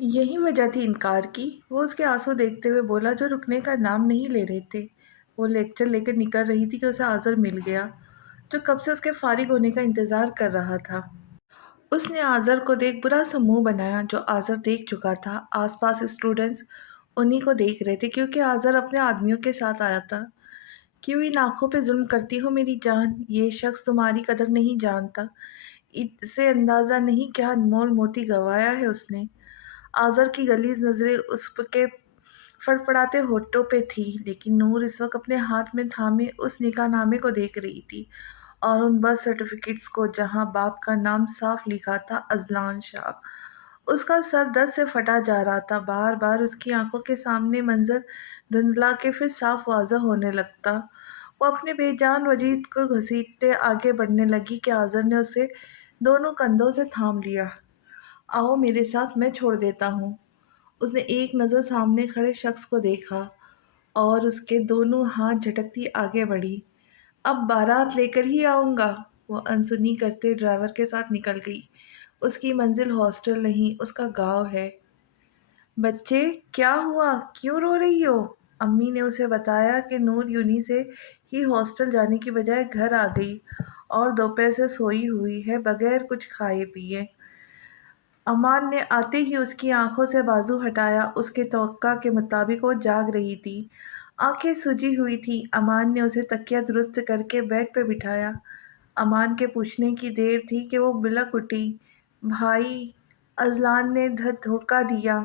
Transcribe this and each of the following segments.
یہی وجہ تھی انکار کی۔ وہ اس کے آنسو دیکھتے ہوئے بولا جو رکنے کا نام نہیں لے رہے تھے۔ وہ لیکچر لے کر نکل رہی تھی کہ اسے آذر مل گیا جو کب سے اس کے فارغ ہونے کا انتظار کر رہا تھا۔ اس نے آذر کو دیکھ برا سا منہ بنایا جو آذر دیکھ چکا تھا۔ آس پاس اسٹوڈنٹس انہی کو دیکھ رہے تھے کیونکہ آذر اپنے آدمیوں کے ساتھ آیا تھا۔ کیوں ان آنکھوں پہ ظلم کرتی ہو میری جان؟ یہ شخص تمہاری قدر نہیں جانتا۔ اسے اندازہ نہیں کیا انمول موتی گنوایا ہے اس نے۔ آذر کی غلیظ نظریں اس کے فڑفڑاتے ہونٹوں پہ تھی، لیکن نور اس وقت اپنے ہاتھ میں تھامے اس نکاح نامے کو دیکھ رہی تھی اور ان برتھ سرٹیفکیٹس کو جہاں باپ کا نام صاف لکھا تھا اذلان شاہ۔ اس کا سر درد سے پھٹا جا رہا تھا۔ بار بار اس کی آنکھوں کے سامنے منظر دھندلا کے پھر صاف واضح ہونے لگتا۔ وہ اپنے بے جان وجود کو گھسیٹتے آگے بڑھنے لگی کہ آذر نے اسے دونوں کندھوں سے تھام لیا۔ آؤ میرے ساتھ، میں چھوڑ دیتا ہوں۔ اس نے ایک نظر سامنے کھڑے شخص کو دیکھا اور اس کے دونوں ہاتھ جھٹکتی آگے بڑھی۔ اب بارات لے کر ہی آؤں گا۔ وہ انسنی کرتے ڈرائیور کے ساتھ نکل گئی۔ اس کی منزل ہاسٹل نہیں، اس کا گاؤں ہے۔ بچے، کیا ہوا؟ کیوں رو رہی ہو؟ امی نے اسے بتایا کہ نور یونہی سے ہی ہاسٹل جانے کی بجائے گھر آ گئی اور دوپہر سے سوئی ہوئی ہے بغیر کچھ کھائے پیے۔ امان نے آتے ہی اس کی آنکھوں سے بازو ہٹایا۔ اس کے توقع کے مطابق وہ جاگ رہی تھی، آنکھیں سجی ہوئی تھیں۔ امان نے اسے تکیہ درست کر کے بیڈ پہ بٹھایا۔ امان کے پوچھنے کی دیر تھی کہ وہ بلک اٹھی۔ بھائی، اذلان نے دھوکہ دیا۔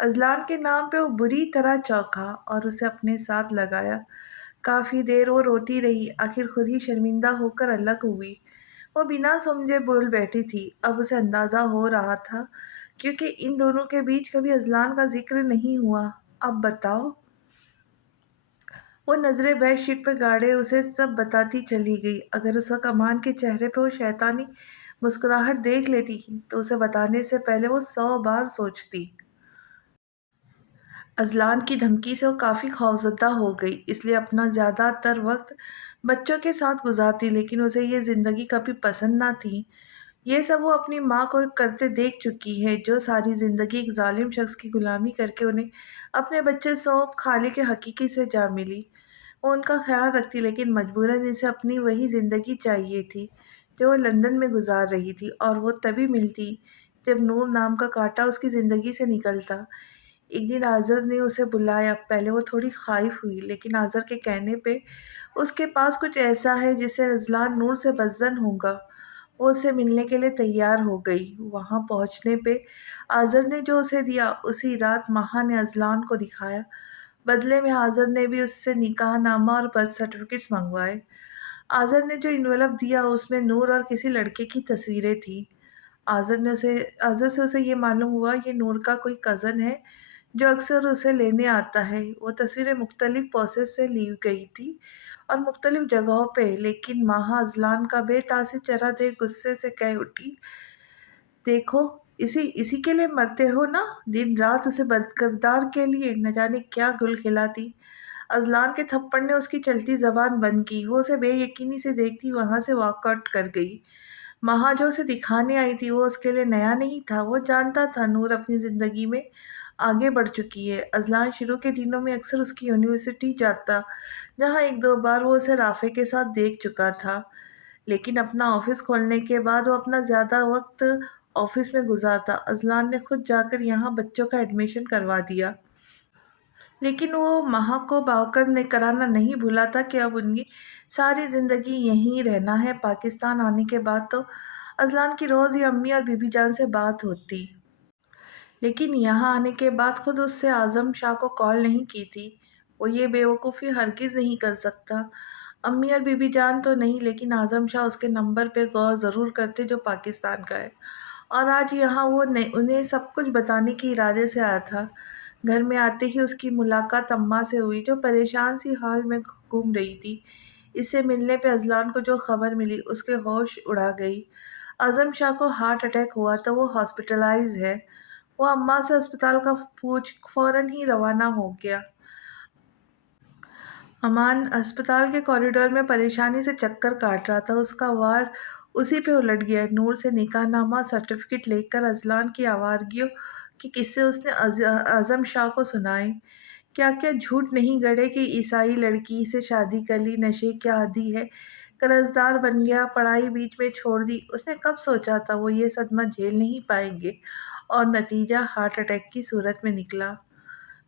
اذلان کے نام پہ وہ بری طرح چونکا اور اسے اپنے ساتھ لگایا۔ کافی دیر وہ روتی رہی، آخر خود ہی شرمندہ ہو کر الگ ہوئی۔ وہ بنا سمجھے بول بیٹھی تھی۔ اب اسے اندازہ ہو رہا تھا کیونکہ ان دونوں کے بیچ کبھی اذلان کا ذکر نہیں ہوا۔ اب بتاؤ۔ وہ نظریں بیڈ شیٹ پہ گاڑے اسے سب بتاتی چلی گئی۔ اگر اس وقت امان کے چہرے پہ وہ شیطانی مسکراہٹ دیکھ لیتی تو اسے بتانے سے پہلے وہ 100 بار سوچتی۔ اذلان کی دھمکی سے وہ کافی خوفزدہ ہو گئی، اس لیے اپنا زیادہ تر وقت بچوں کے ساتھ گزارتی، لیکن اسے یہ زندگی کبھی پسند نہ تھی۔ یہ سب وہ اپنی ماں کو کرتے دیکھ چکی ہے، جو ساری زندگی ایک ظالم شخص کی غلامی کر کے انہیں اپنے بچے سونپ خالق حقیقی سے جا ملی۔ وہ ان کا خیال رکھتی، لیکن مجبوراً اسے اپنی وہی زندگی چاہیے تھی جو وہ لندن میں گزار رہی تھی، اور وہ تبھی ملتی جب نور نام کا کانٹا اس کی زندگی سے نکلتا۔ ایک دن آذر نے اسے بلایا۔ پہلے وہ تھوڑی خائف ہوئی، لیکن آذر کے کہنے پہ اس کے پاس کچھ ایسا ہے جس سے اذلان نور سے بدظن ہوگا۔ وہ اس سے ملنے کے لیے تیار ہو گئی۔ وہاں پہنچنے پہ آذر نے جو اسے دیا اسی رات مہا نے اذلان کو دکھایا۔ بدلے میں آذر نے بھی اس سے نکاح نامہ اور برتھ سرٹیفکیٹس منگوائے۔ آذر نے جو انویلپ دیا اس میں نور اور کسی لڑکے کی تصویریں تھیں۔ آذر سے اسے یہ معلوم ہوا یہ نور کا کوئی کزن ہے جو اکثر اسے لینے آتا ہے۔ وہ تصویریں مختلف پوسز سے لی گئی تھی اور مختلف جگہوں پہ، لیکن مہا اذلان کا بے تاثیر چہرہ دیکھ غصے سے کہہ اٹھی، دیکھو، اسی کے لیے مرتے ہو نا؟ دن رات اسے بدکردار کے لیے نہ جانے کیا گل کھلاتی۔ اذلان کے تھپڑ نے اس کی چلتی زبان بند کی۔ وہ اسے بے یقینی سے دیکھتی وہاں سے واک آؤٹ کر گئی۔ مہا جو اسے دکھانے آئی تھی وہ اس کے لیے نیا نہیں تھا۔ وہ جانتا تھا نور اپنی زندگی میں آگے بڑھ چکی ہے۔ اذلان شروع کے دنوں میں اکثر اس کی یونیورسٹی جاتا، جہاں ایک دو بار وہ اسے رافع کے ساتھ دیکھ چکا تھا، لیکن اپنا آفس کھولنے کے بعد وہ اپنا زیادہ وقت آفس میں گزارتا۔ اذلان نے خود جا کر یہاں بچوں کا ایڈمیشن کروا دیا، لیکن وہ مہا کو باوقار کرانا نہیں بھولا تھا کہ اب ان کی ساری زندگی یہیں رہنا ہے۔ پاکستان آنے کے بعد تو اذلان کی روز ہی امی اور بی بی جان سے بات ہوتی، لیکن یہاں آنے کے بعد خود اس سے اعظم شاہ کو کال نہیں کی تھی۔ وہ یہ بے وقوفی ہرگز نہیں کر سکتا۔ امی اور بی بی جان تو نہیں، لیکن اعظم شاہ اس کے نمبر پہ غور ضرور کرتے جو پاکستان کا ہے، اور آج یہاں وہ انہیں سب کچھ بتانے کے ارادے سے آیا تھا۔ گھر میں آتے ہی اس کی ملاقات اماں سے ہوئی جو پریشان سی حال میں گھوم رہی تھی۔ اس سے ملنے پہ اذلان کو جو خبر ملی اس کے ہوش اڑا گئی۔ اعظم شاہ کو ہارٹ اٹیک ہوا تو وہ ہاسپٹلائز ہے۔ وہ اماں سے اسپتال کا پوچھ فوراً ہی روانہ ہو گیا۔ امان اسپتال کے کوریڈور میں پریشانی سے چکر کاٹ رہا تھا۔ اس کا وارڈ उसी पे उलट गया। नूर से निकाहनामा सर्टिफिकेट लेकर अजलान की आवारगियों के किस्से उसने आजम शाह को सुनाए। क्या क्या झूठ नहीं गढ़े कि ईसाई लड़की से शादी कर ली, नशे की आदी है, कर्जदार बन गया, पढ़ाई बीच में छोड़ दी। उसने कब सोचा था वो ये सदमा झेल नहीं पाएंगे, और नतीजा हार्ट अटैक की सूरत में निकला।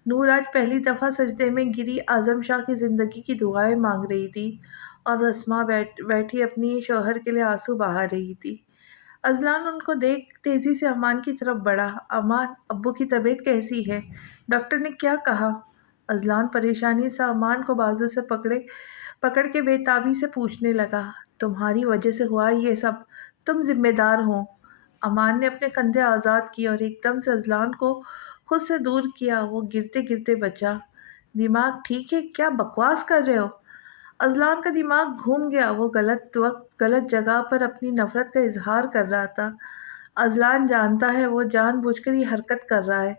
नूर आज पहली दफ़ा सजदे में गिरी आज़म शाह की ज़िंदगी की दुआएं मांग रही थी, और अस्मा बैठी अपनी शौहर के लिए आंसू बहा रही थी। अजलान उनको देख तेजी से अमान की तरफ बढ़ा। अमान, अब्बू की तबीयत कैसी है? डॉक्टर ने क्या कहा? अजलान परेशानी से अमान को बाजू से पकड़ के बेताबी से पूछने लगा। तुम्हारी वजह से हुआ ये सब, तुम जिम्मेदार हो। अमान ने अपने कंधे आज़ाद किए और एकदम से अजलान को खुद से दूर किया। वो गिरते गिरते बचा। दिमाग ठीक है क्या? बकवास कर रहे हो? अजलान का दिमाग घूम गया। वो गलत वक्त गलत जगह पर अपनी नफरत का इजहार कर रहा था। अजलान जानता है वो जानबूझकर ये हरकत कर रहा है,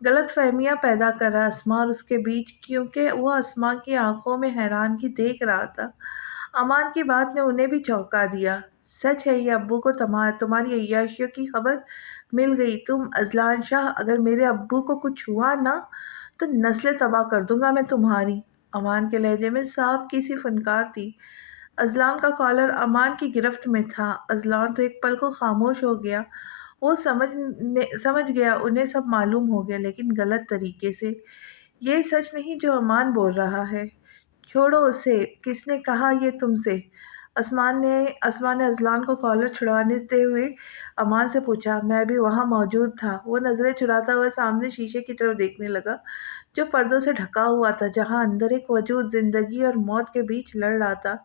गलत फहमियाँ पैदा कर रहा है अस्मा और उसके बीच, क्योंकि वो अस्मा की आंखों में हैरानगी देख रहा था। अमान की बात ने उन्हें भी चौंका दिया। सच है ये, अब्बू को तुम्हारी अय्याशियों की खबर मिल गई। तुम अजलान शाह, अगर मेरे अब्बू को कुछ हुआ ना तो नस्लें तबाह कर दूंगा मैं तुम्हारी। अमान के लहजे में साफ की सी फनकार थी। अजलान का कॉलर अमान की गिरफ्त में था। अजलान तो एक पल को खामोश हो गया। वो समझ गया, उन्हें सब मालूम हो गया, लेकिन गलत तरीके से। ये सच नहीं जो अमान बोल रहा है। छोड़ो उसे, किसने कहा ये तुमसे? आसमान ने अजलान को कॉलर छुड़वाने देते हुए अमान से पूछा। मैं भी वहाँ मौजूद था। वो नजरें चुराता हुआ सामने शीशे की तरफ देखने लगा, जो पर्दों से ढका हुआ था, जहाँ अंदर एक वजूद जिंदगी और मौत के बीच लड़ रहा था।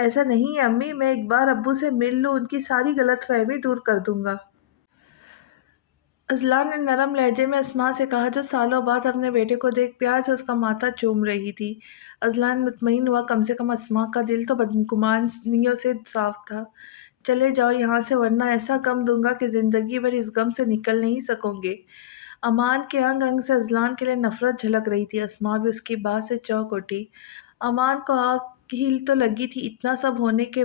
ऐसा नहीं है अम्मी, मैं एक बार अब्बू से मिल लूँ, उनकी सारी गलतफहमी दूर कर दूंगा। अजलान ने नरम लहजे में अस्मा से कहा, जो सालों बाद अपने बेटे को देख प्यार से उसका माथा चूम रही थी। अजलान मुतमईन हुआ, कम से कम अस्मा का दिल तो बदगुमानियों से साफ था। चले जाओ यहाँ से, वरना ऐसा गम दूंगा कि जिंदगी भर इस गम से निकल नहीं सकोगे। अमान के अंग अंग से अजलान के लिए नफरत झलक रही थी। अस्मा भी उसकी बात से चौंक उठी। अमान को आग हील तो लगी थी, इतना सब होने के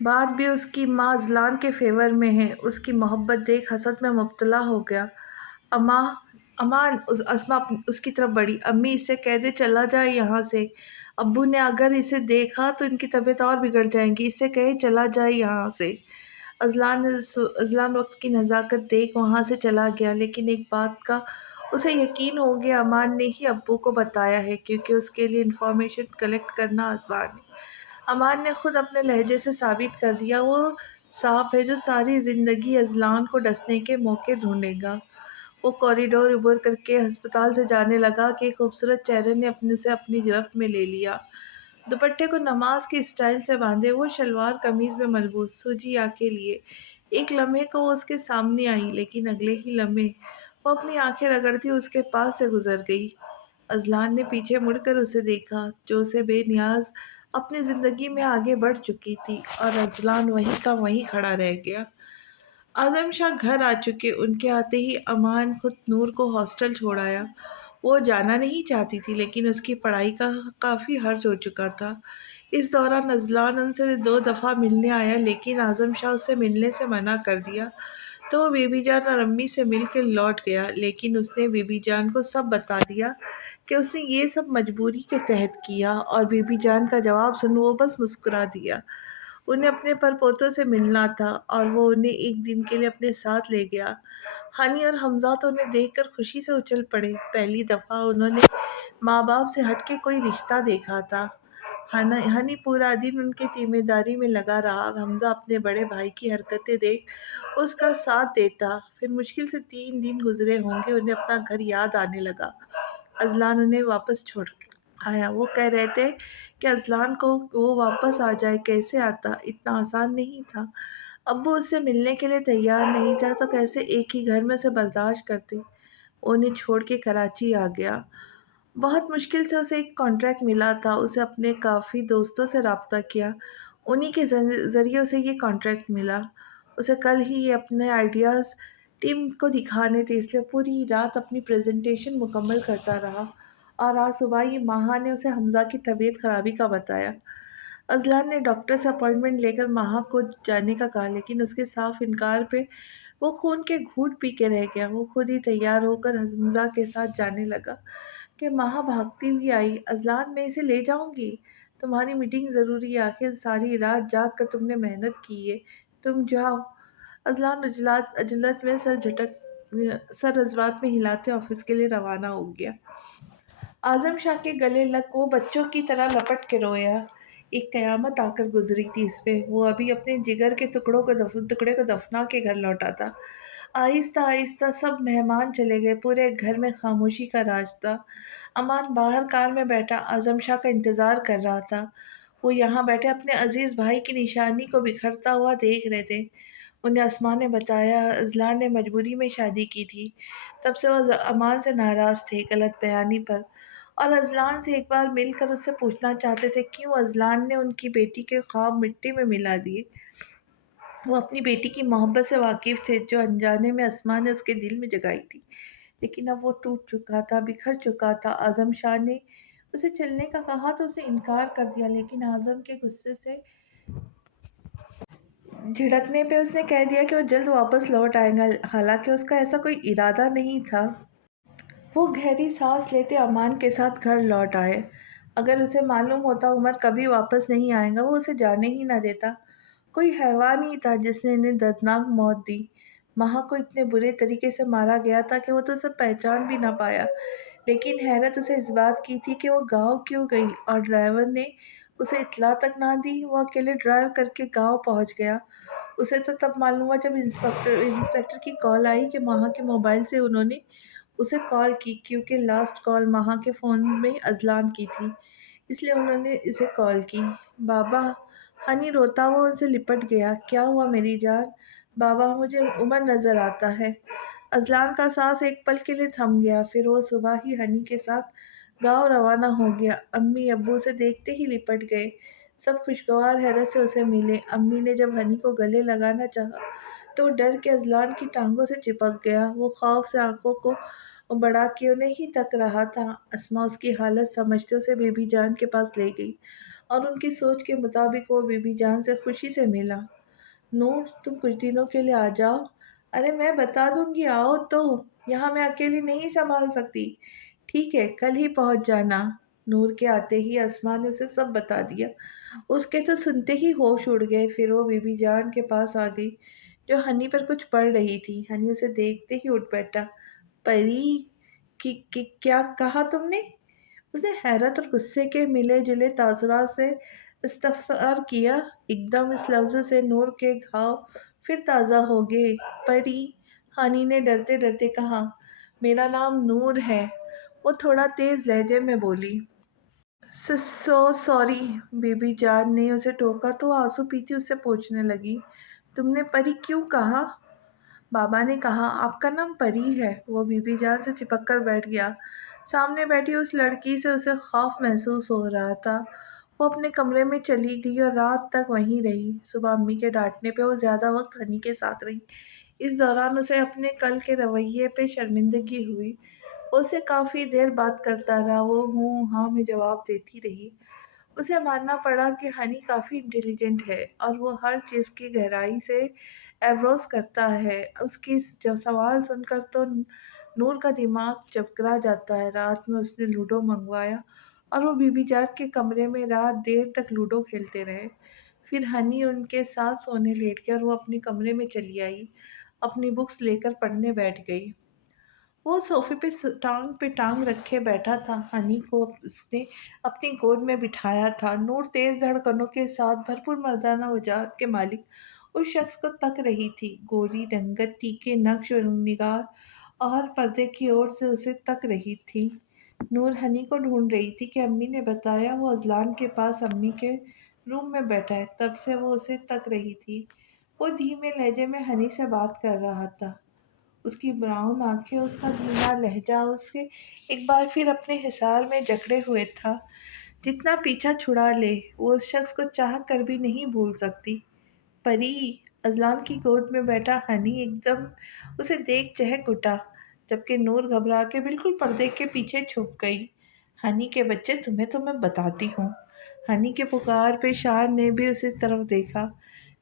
बाद भी उसकी माँ अजलान के फेवर में है। उसकी मोहब्बत देख हसद में मुब्तला हो गया। अम्मा, अमान, अस्मा उसकी तरफ बढ़ी। अम्मी, इससे कह दे चला जाए यहाँ से। अब्बू ने अगर इसे देखा तो इनकी तबीयत और बिगड़ जाएगी। इससे कहे चला जाए यहाँ से। अजलान वक्त की नज़ाकत देख वहाँ से चला गया, लेकिन एक बात का उसे यकीन हो गया, अमान ने ही अब्बू को बताया है, क्योंकि उसके लिए इंफॉर्मेशन कलेक्ट करना आसान है। अमान ने खुद अपने लहजे से साबित कर दिया, वो सांप है जो सारी ज़िंदगी अजलान को डसने के मौके ढूंढेगा। वो कॉरिडोर उबर करके अस्पताल से जाने लगा कि एक खूबसूरत चेहरे ने अपने से अपनी गिरफ्त में ले लिया। दुपट्टे को नमाज के स्टाइल से बांधे, वो शलवार कमीज में मलबूस सूजी आके लिए। एक लम्हे को वो उसके सामने आई, लेकिन अगले ही लम्हे वो अपनी आंखें रगड़ती उसके पास से गुजर गई। अजलान ने पीछे मुड़कर उसे देखा, जो उसे बेनियाज अपनी जिंदगी में आगे बढ़ चुकी थी, और अजलान वहीं का वहीं खड़ा रह गया। आज़म शाह घर आ चुके। उनके आते ही अमान खुद नूर को हॉस्टल छोड़ आया। वो जाना नहीं चाहती थी, लेकिन उसकी पढ़ाई का काफ़ी हर्ज हो चुका था। इस दौरान अजलान उनसे 2 दफ़ा मिलने आया, लेकिन आज़म शाह उससे मिलने से मना कर दिया। तो वो बीबी जान और अम्मी से मिल के लौट गया, लेकिन उसने बीबी जान को सब बता दिया कि उसने ये सब मजबूरी के तहत किया, और बीबी जान का जवाब सुन वो बस मुस्कुरा दिया। उन्हें अपने परपोतों से मिलना था, और वो उन्हें एक दिन के लिए अपने साथ ले गया। हनी और हमजा तो उन्हें देखकर खुशी से उछल पड़े। पहली दफ़ा उन्होंने माँ बाप से हटके कोई रिश्ता देखा था। हनी पूरा दिन उनकी जिम्मेदारी में लगा रहा, और हमजा अपने बड़े भाई की हरकतें देख उसका साथ देता। फिर मुश्किल से 3 दिन गुजरे होंगे, उन्हें अपना घर याद आने लगा। अजलान उन्हें वापस छोड़ आया। वो कह रहे थे कि अजलान को वो वापस आ जाए। कैसे आता? इतना आसान नहीं था। अब्बू उससे मिलने के लिए तैयार नहीं था, तो कैसे एक ही घर में से बर्दाश्त करते? उन्हें छोड़ के कराची आ गया। बहुत मुश्किल से उसे एक कॉन्ट्रैक्ट मिला था। उसे अपने काफ़ी दोस्तों से रब्ता किया, उन्हीं के ज़रिए उसे ये कॉन्ट्रैक्ट मिला। उसे कल ही ये अपने आइडियाज़ टीम को दिखाने थे, इसलिए पूरी रात अपनी प्रेजेंटेशन मुकम्मल करता रहा, और आज सुबह ही माहा ने उसे हमज़ा की तबीयत खराबी का बताया। अज़लान ने डॉक्टर से अपॉइंटमेंट लेकर माहा को जाने का कहा, लेकिन उसके साफ इनकार पे वो खून के घूंट पी के रह गया। वो खुद ही तैयार होकर हमजा के साथ जाने लगा कि माहा भागती हुई आई। अज़लान, मैं इसे ले जाऊंगी। तुम्हारी मीटिंग ज़रूरी है, आखिर सारी रात जाग कर तुमने मेहनत की है। तुम जाओ। अज़लान अजलात अजलत में सर अजवात में हिलाते ऑफिस के लिए रवाना हो गया। आज़म शाह के गले लग वो बच्चों की तरह लपट के रोया। एक कयामत आकर गुजरी थी इस पे। वो अभी अपने जिगर के टुकड़े को दफना के घर लौटा था। आहिस्ता आहिस्ता सब मेहमान चले गए। पूरे घर में खामोशी का राज था। अमान बाहर कार में बैठा आज़म शाह का इंतज़ार कर रहा था। वो यहाँ बैठे अपने अजीज भाई की निशानी को बिखरता हुआ देख रहे थे। उन्हें अस्मा ने बताया, अज़लान ने मजबूरी में शादी की थी। तब से वो अमान से नाराज़ थे, गलत बयानी पर। और अज़लान से एक बार मिलकर उससे पूछना चाहते थे क्यों अज़लान ने उनकी बेटी के ख्वाब मिट्टी में मिला दिए। वो अपनी बेटी की मोहब्बत से वाकिफ़ थे, जो अनजाने में अस्मा ने उसके दिल में जगाई थी। लेकिन अब वो टूट चुका था, बिखर चुका था। आज़म शाह ने उसे चलने का कहा तो उसने इनकार कर दिया, लेकिन आज़म के गुस्से से झिड़कने पे उसने कह दिया कि वो जल्द वापस लौट आएगा। हालांकि उसका ऐसा कोई इरादा नहीं था। वो गहरी सांस लेते अमान के साथ घर लौट आए। अगर उसे मालूम होता उमर कभी वापस नहीं आएगा, वो उसे जाने ही ना देता। कोई हैवान ही था जिसने इन्हें दर्दनाक मौत दी। महा को इतने बुरे तरीके से मारा गया था कि वो तो उसे पहचान भी ना पाया। लेकिन हैरत उसे इस बात की थी कि वो गांव क्यों गई और ड्राइवर ने उसे इत्तला तक ना दी। वो अकेले ड्राइव करके गांव पहुंच गया। उसे तो तब मालूम हुआ जब इंस्पेक्टर की कॉल आई कि महा के मोबाइल से उन्होंने उसे कॉल की, क्योंकि लास्ट कॉल महा के फ़ोन में अज़लान की थी, इसलिए उन्होंने इसे कॉल की। बाबा, हनी रोता हुआ उनसे लिपट गया। क्या हुआ मेरी जान? बाबा, मुझे उमर नज़र आता है। अज़लान का सांस एक पल के लिए थम गया, फिर वो सुबह ही हनी के साथ गांव रवाना हो गया। अम्मी अब्बू उसे देखते ही लिपट गए। सब खुशगवार हैरत से उसे मिले। अम्मी ने जब हनी को गले लगाना चाहा तो डर के अज़लान की टांगों से चिपक गया। वो खौफ से आंखों को बढ़ा के उन्हें ही तक रहा था। अस्मा उसकी हालत समझते उसे बीबी जान के पास ले गई और उनकी सोच के मुताबिक वो बीबी जान से खुशी से मिला। नूर, तुम कुछ दिनों के लिए आ जाओ। अरे मैं बता दूंगी, आओ तो। यहाँ मैं अकेली नहीं संभाल सकती। ठीक है, कल ही पहुंच जाना। नूर के आते ही अस्मा ने उसे सब बता दिया। उसके तो सुनते ही होश उड़ गए। फिर वो बीबी जान के पास आ गई, जो हनी पर कुछ पढ़ रही थी। हनी उसे देखते ही उठ बैठा। परी, क्या कहा तुमने? उसने हैरत और गुस्से के मिले जुले तासुरात से इस्तफसार किया। एकदम इस लफ्ज़ से नूर के घाव फिर ताज़ा हो गए। परी, हनी ने डरते डरते कहा, मेरा नाम नूर है। वो थोड़ा तेज़ लहजे में बोली। So sorry. बेबी जान ने उसे टोका तो आंसू पीती उससे पूछने लगी, तुमने परी क्यों कहा? बाबा ने कहा आपका नाम परी है। वो बीबी जान से चिपक कर बैठ गया। सामने बैठी उस लड़की से उसे खौफ महसूस हो रहा था। वो अपने कमरे में चली गई और रात तक वहीं रही। सुबह अम्मी के डांटने पे वो ज़्यादा वक्त हनी के साथ रही। इस दौरान उसे अपने कल के रवैये पे शर्मिंदगी हुई। उससे काफ़ी देर बात करता रहा। वो हूँ हाँ में जवाब देती रही। उसे मानना पड़ा कि हनी काफ़ी इंटेलिजेंट है और वो हर चीज़ की गहराई से एब्रोस करता है। उसकी जब सवाल सुनकर तो नूर का दिमाग चकरा जाता है। रात में उसने लूडो मंगवाया और वो बीबी जान के कमरे में रात देर तक लूडो खेलते रहे। फिर हनी उनके साथ सोने लेट गया और वो अपने कमरे में चली आई। अपनी बुक्स लेकर पढ़ने बैठ गई। वो सोफे पे टांग रखे बैठा था। हनी को उसने अपनी गोद में बिठाया था। नूर तेज धड़कनों के साथ भरपूर मर्दाना वजाहत के मालिक उस शख्स को तक रही थी। गोरी रंगत, तीखे नक्श और निगार और पर्दे की ओर से उसे तक रही थी। नूर हनी को ढूंढ रही थी कि अम्मी ने बताया वो अजलान के पास अम्मी के रूम में बैठा है। तब से वो उसे तक रही थी। वो धीमे लहजे में हनी से बात कर रहा था। उसकी ब्राउन आंखें, उसका धीमा लहजा उसके एक बार फिर अपने हिसार में जकड़े हुए था। जितना पीछा छुड़ा ले, वो उस शख्स को चाह कर भी नहीं भूल सकती। परी, अजलान की गोद में बैठा हनी एकदम उसे देख चहक उठा, जबकि नूर घबरा के बिल्कुल पर्दे के पीछे छुप गई। हनी के बच्चे, तुम्हें तो मैं बताती हूँ। हनी के पुकार पे शान ने भी उसी तरफ देखा,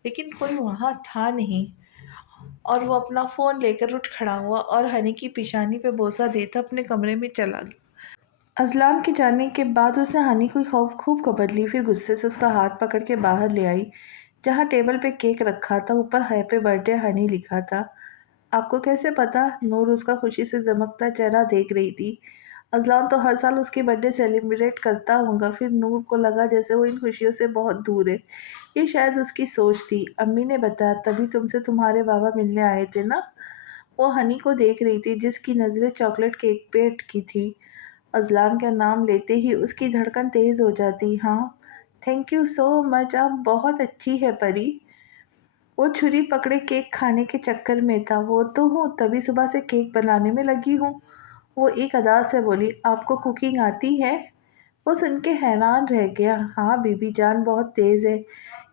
लेकिन कोई वहां था नहीं। और वो अपना फोन लेकर उठ खड़ा हुआ और हनी की पेशानी पे बोसा देता अपने कमरे में चला गया। अजलान के जाने के बाद उसने हनी को खूब खूब खबर ली, फिर गुस्से से उसका हाथ पकड़ के बाहर ले आई, जहाँ टेबल पे केक रखा था। ऊपर हैप्पी बर्थडे हनी लिखा था। आपको कैसे पता? नूर उसका खुशी से चमकता चेहरा देख रही थी। अज़लान तो हर साल उसकी बर्थडे सेलिब्रेट करता होगा। फिर नूर को लगा जैसे वो इन खुशियों से बहुत दूर है। ये शायद उसकी सोच थी। अम्मी ने बताया तभी तुमसे तुम्हारे बाबा मिलने आए थे ना? वो हनी को देख रही थी, जिसकी नज़रें चॉकलेट केक पे अटकी थी। अज़लान का नाम लेते ही उसकी धड़कन तेज हो जाती। हाँ, थैंक यू सो मच, आप बहुत अच्छी है परी। वो छुरी पकड़े केक खाने के चक्कर में था। वो तो हूँ, तभी सुबह से केक बनाने में लगी हूँ। वो एक अदा से बोली। आपको कुकिंग आती है? वो सुन के हैरान रह गया। हाँ बीबी जान बहुत तेज है,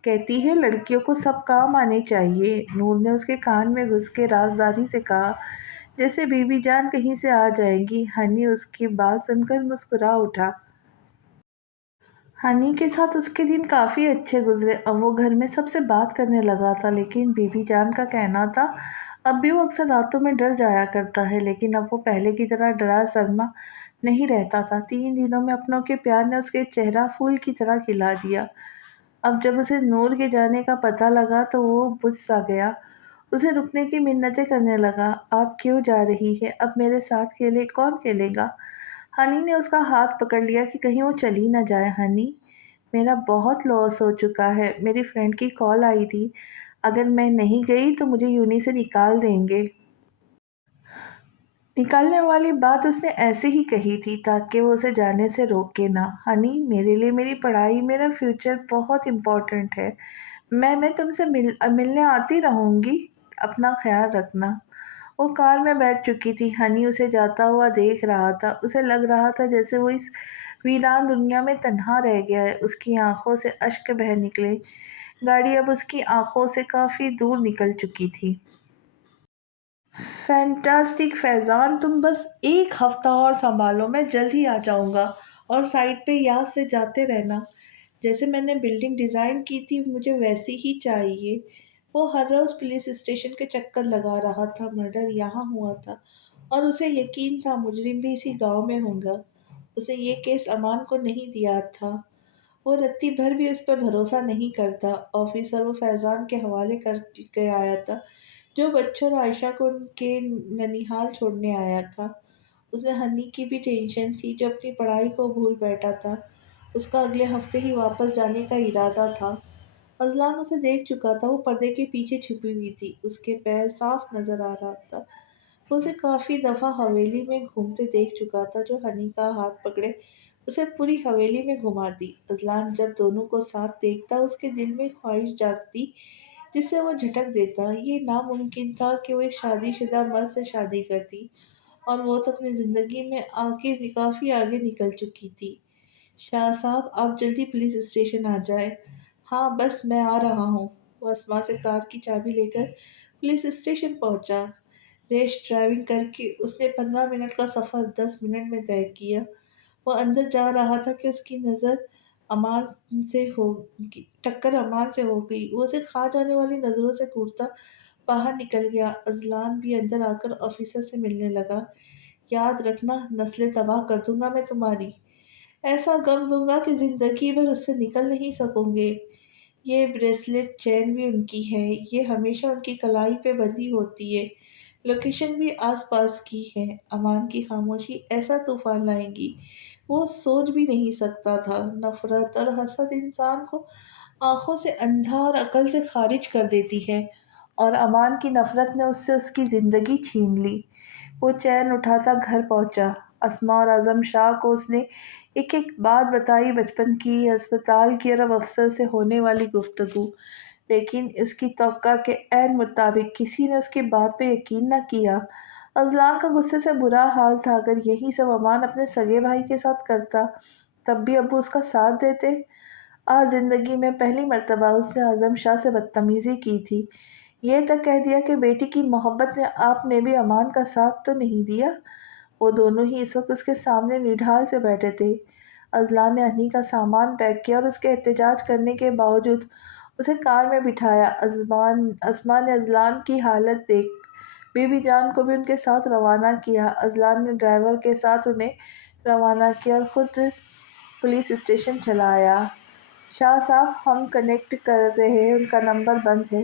कहती है लड़कियों को सब काम आने चाहिए। नूर ने उसके कान में घुस के राजदारी से कहा, जैसे बीबी जान कहीं से आ जाएंगी। हनी उसकी बात सुनकर मुस्कुरा उठा। हनी के साथ उसके दिन काफ़ी अच्छे गुजरे। अब वो घर में सबसे बात करने लगा था, लेकिन बीबी जान का कहना था अब भी वो अक्सर रातों में डर जाया करता है। लेकिन अब वो पहले की तरह डरा सहमा नहीं रहता था। 3 दिनों में अपनों के प्यार ने उसके चेहरा फूल की तरह खिला दिया। अब जब उसे नूर के जाने का पता लगा तो वो बुझ सा गया। उसे रुकने की मिन्नतें करने लगा। आप क्यों जा रही है? अब मेरे साथ खेले कौन खेलेगा? हनी ने उसका हाथ पकड़ लिया कि कहीं वो चली ना जाए। हनी, मेरा बहुत लॉस हो चुका है। मेरी फ्रेंड की कॉल आई थी, अगर मैं नहीं गई तो मुझे यूनी से निकाल देंगे। निकालने वाली बात उसने ऐसे ही कही थी ताकि वो उसे जाने से रोके ना। हनी, मेरे लिए मेरी पढ़ाई, मेरा फ्यूचर बहुत इम्पोर्टेंट है। मैं तुमसे मिलने आती रहूँगी। अपना ख्याल रखना। वो कार में बैठ चुकी थी। हनी उसे जाता हुआ देख रहा था। उसे लग रहा था जैसे वो इस वीरान दुनिया में तन्हा रह गया है। उसकी आंखों से अश्क बह निकले। गाड़ी अब उसकी आंखों से काफ़ी दूर निकल चुकी थी। फैंटास्टिक फैज़ान, तुम बस एक हफ्ता और संभालो, मैं जल्द ही आ जाऊंगा। और साइड पे याद से जाते रहना। जैसे मैंने बिल्डिंग डिज़ाइन की थी मुझे वैसी ही चाहिए। वो हर रोज़ पुलिस स्टेशन के चक्कर लगा रहा था। मर्डर यहाँ हुआ था और उसे यकीन था मुजरिम भी इसी गांव में होगा। उसे ये केस अमान को नहीं दिया था। वो रत्ती भर भी उस पर भरोसा नहीं करता। ऑफिसर वो फैज़ान के हवाले कर के आया था, जो बच्चों और आयशा को उनके ननिहाल छोड़ने आया था। उसने हनी की भी टेंशन थी, जो अपनी पढ़ाई को भूल बैठा था। उसका अगले हफ्ते ही वापस जाने का इरादा था। अज़लान उसे देख चुका था। वो पर्दे के पीछे छुपी हुई थी। उसके पैर साफ नजर आ रहा था। वो उसे काफी दफा हवेली में घूमते देख चुका था। जो हनी का हाथ पकड़े उसे पूरी हवेली में घुमाती। अज़लान जब दोनों को साथ देखता उसके दिल में ख्वाहिश जागती, जिससे वो झटक देता। ये नामुमकिन था कि वो एक शादीशुदा मर्द से शादी करती, और वो तो अपनी ज़िंदगी में आगे काफ़ी आगे निकल चुकी थी। शाह साहब, आप जल्दी पुलिस स्टेशन आ जाए। हाँ बस मैं आ रहा हूँ। वो अस्मा से कार की चाबी लेकर पुलिस स्टेशन पहुंचा। रेस ड्राइविंग करके उसने 15 मिनट का सफ़र 10 मिनट में तय किया। वो अंदर जा रहा था कि उसकी नज़र अमान से हो टक्कर अमान से हो गई। वो उसे खा जाने वाली नज़रों से घूरता बाहर निकल गया। अजलान भी अंदर आकर ऑफिसर से मिलने लगा। याद रखना, नस्लें तबाह कर दूंगा मैं तुम्हारी। ऐसा गम दूंगा कि जिंदगी भर उससे निकल नहीं सकोगे। ये ब्रेसलेट चेन भी उनकी है। ये हमेशा उनकी कलाई पे बंधी होती है। लोकेशन भी आसपास की है। अमान की खामोशी ऐसा तूफान लाएगी वो सोच भी नहीं सकता था। नफरत और हसद इंसान को आंखों से अंधा और अकल से खारिज कर देती है, और अमान की नफरत ने उससे उसकी जिंदगी छीन ली। वो चैन उठाता घर पहुंचा। अस्मा और आजम शाह को उसने एक एक बात बताई, बचपन की, अस्पताल की और अब अफसर से होने वाली गुफ्तगू। लेकिन इसकी तवक्का के ऐन मुताबिक किसी ने उसकी बात पे यकीन न किया। अजलान का गुस्से से बुरा हाल था। अगर यही सब अमान अपने सगे भाई के साथ करता, तब भी अब्बू उसका साथ देते। आज जिंदगी में पहली मर्तबा उसने आजम शाह से बदतमीजी की थी। ये तक कह दिया कि बेटी की मोहब्बत में आपने भी अमान का साथ तो नहीं दिया। वो दोनों ही इस वक्त उसके सामने निढाल से बैठे थे। اذلان نے ہنی کا سامان پیک کیا اور اس کے احتجاج کرنے کے باوجود اسے کار میں بٹھایا۔ اسما نے اذلان کی حالت دیکھ بی بی جان کو بھی ان کے ساتھ روانہ کیا۔ اذلان نے ڈرائیور کے ساتھ انہیں روانہ کیا اور خود پولیس اسٹیشن چلا آیا۔ شاہ صاحب، ہم کنیکٹ کر رہے ہیں، ان کا نمبر بند ہے۔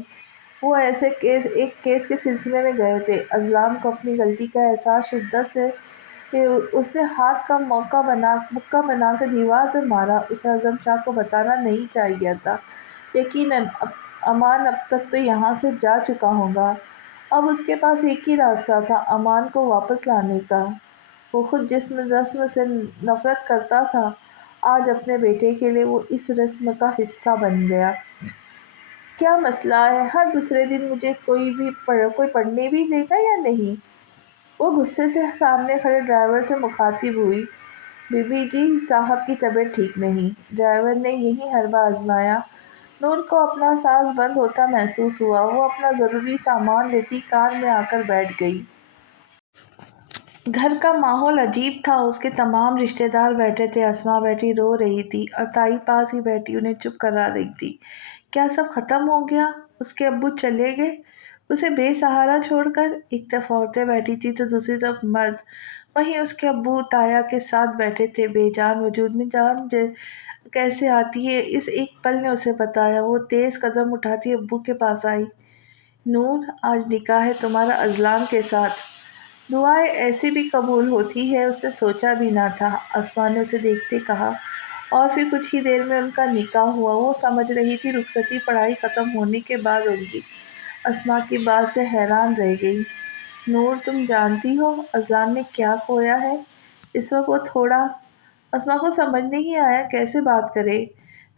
وہ ایک کیس کے سلسلے میں گئے تھے۔ اذلان کو اپنی غلطی کا احساس شدت سے اس نے ہاتھ کا مکہ بنا کر دیوار پہ مارا۔ اسے اعظم شاہ کو بتانا نہیں چاہیے تھا۔ یقیناً امان اب تک تو یہاں سے جا چکا ہوگا۔ اب اس کے پاس ایک ہی راستہ تھا، امان کو واپس لانے کا۔ وہ خود جس رسم سے نفرت کرتا تھا، آج اپنے بیٹے کے لیے وہ اس رسم کا حصہ بن گیا۔ کیا مسئلہ ہے؟ ہر دوسرے دن مجھے کوئی پڑھنے بھی دے گا یا نہیں؟ وہ غصے سے سامنے کھڑے ڈرائیور سے مخاطب ہوئی۔ بی بی جی صاحب کی طبیعت ٹھیک نہیں۔ ڈرائیور نے یہی حربہ آزمایا۔ نور کو اپنا سانس بند ہوتا محسوس ہوا۔ وہ اپنا ضروری سامان لیتی کار میں آ کر بیٹھ گئی۔ گھر کا ماحول عجیب تھا۔ اس کے تمام رشتے دار بیٹھے تھے، اسما بیٹھی رو رہی تھی اور تائی پاس ہی بیٹھی انہیں چپ کرا رہی تھی۔ کیا سب ختم ہو گیا؟ اس کے ابو چلے گئے اسے بے سہارا چھوڑ کر؟ ایک طرف عورتیں بیٹھی تھی تو دوسری طرف مرد۔ وہیں اس کے ابو تایا کے ساتھ بیٹھے تھے۔ بے جان وجود میں جان کیسے آتی ہے، اس ایک پل نے اسے بتایا۔ وہ تیز قدم اٹھاتی ابو کے پاس آئی۔ نور، آج نکاح ہے تمہارا اذلان کے ساتھ۔ دعائیں ایسے بھی قبول ہوتی ہے، اس نے سوچا بھی نہ تھا، اسما نے اسے دیکھتے کہا۔ اور پھر کچھ ہی دیر میں ان کا نکاح ہوا۔ وہ سمجھ رہی تھی رخصتی پڑھائی ختم ہونے کے بعد ہوگی۔ اسما کی بات سے حیران رہ گئی۔ نور، تم جانتی ہو اذلان نے کیا کھویا ہے؟ اس وقت وہ تھوڑا اسما کو سمجھ نہیں آیا کیسے بات کرے۔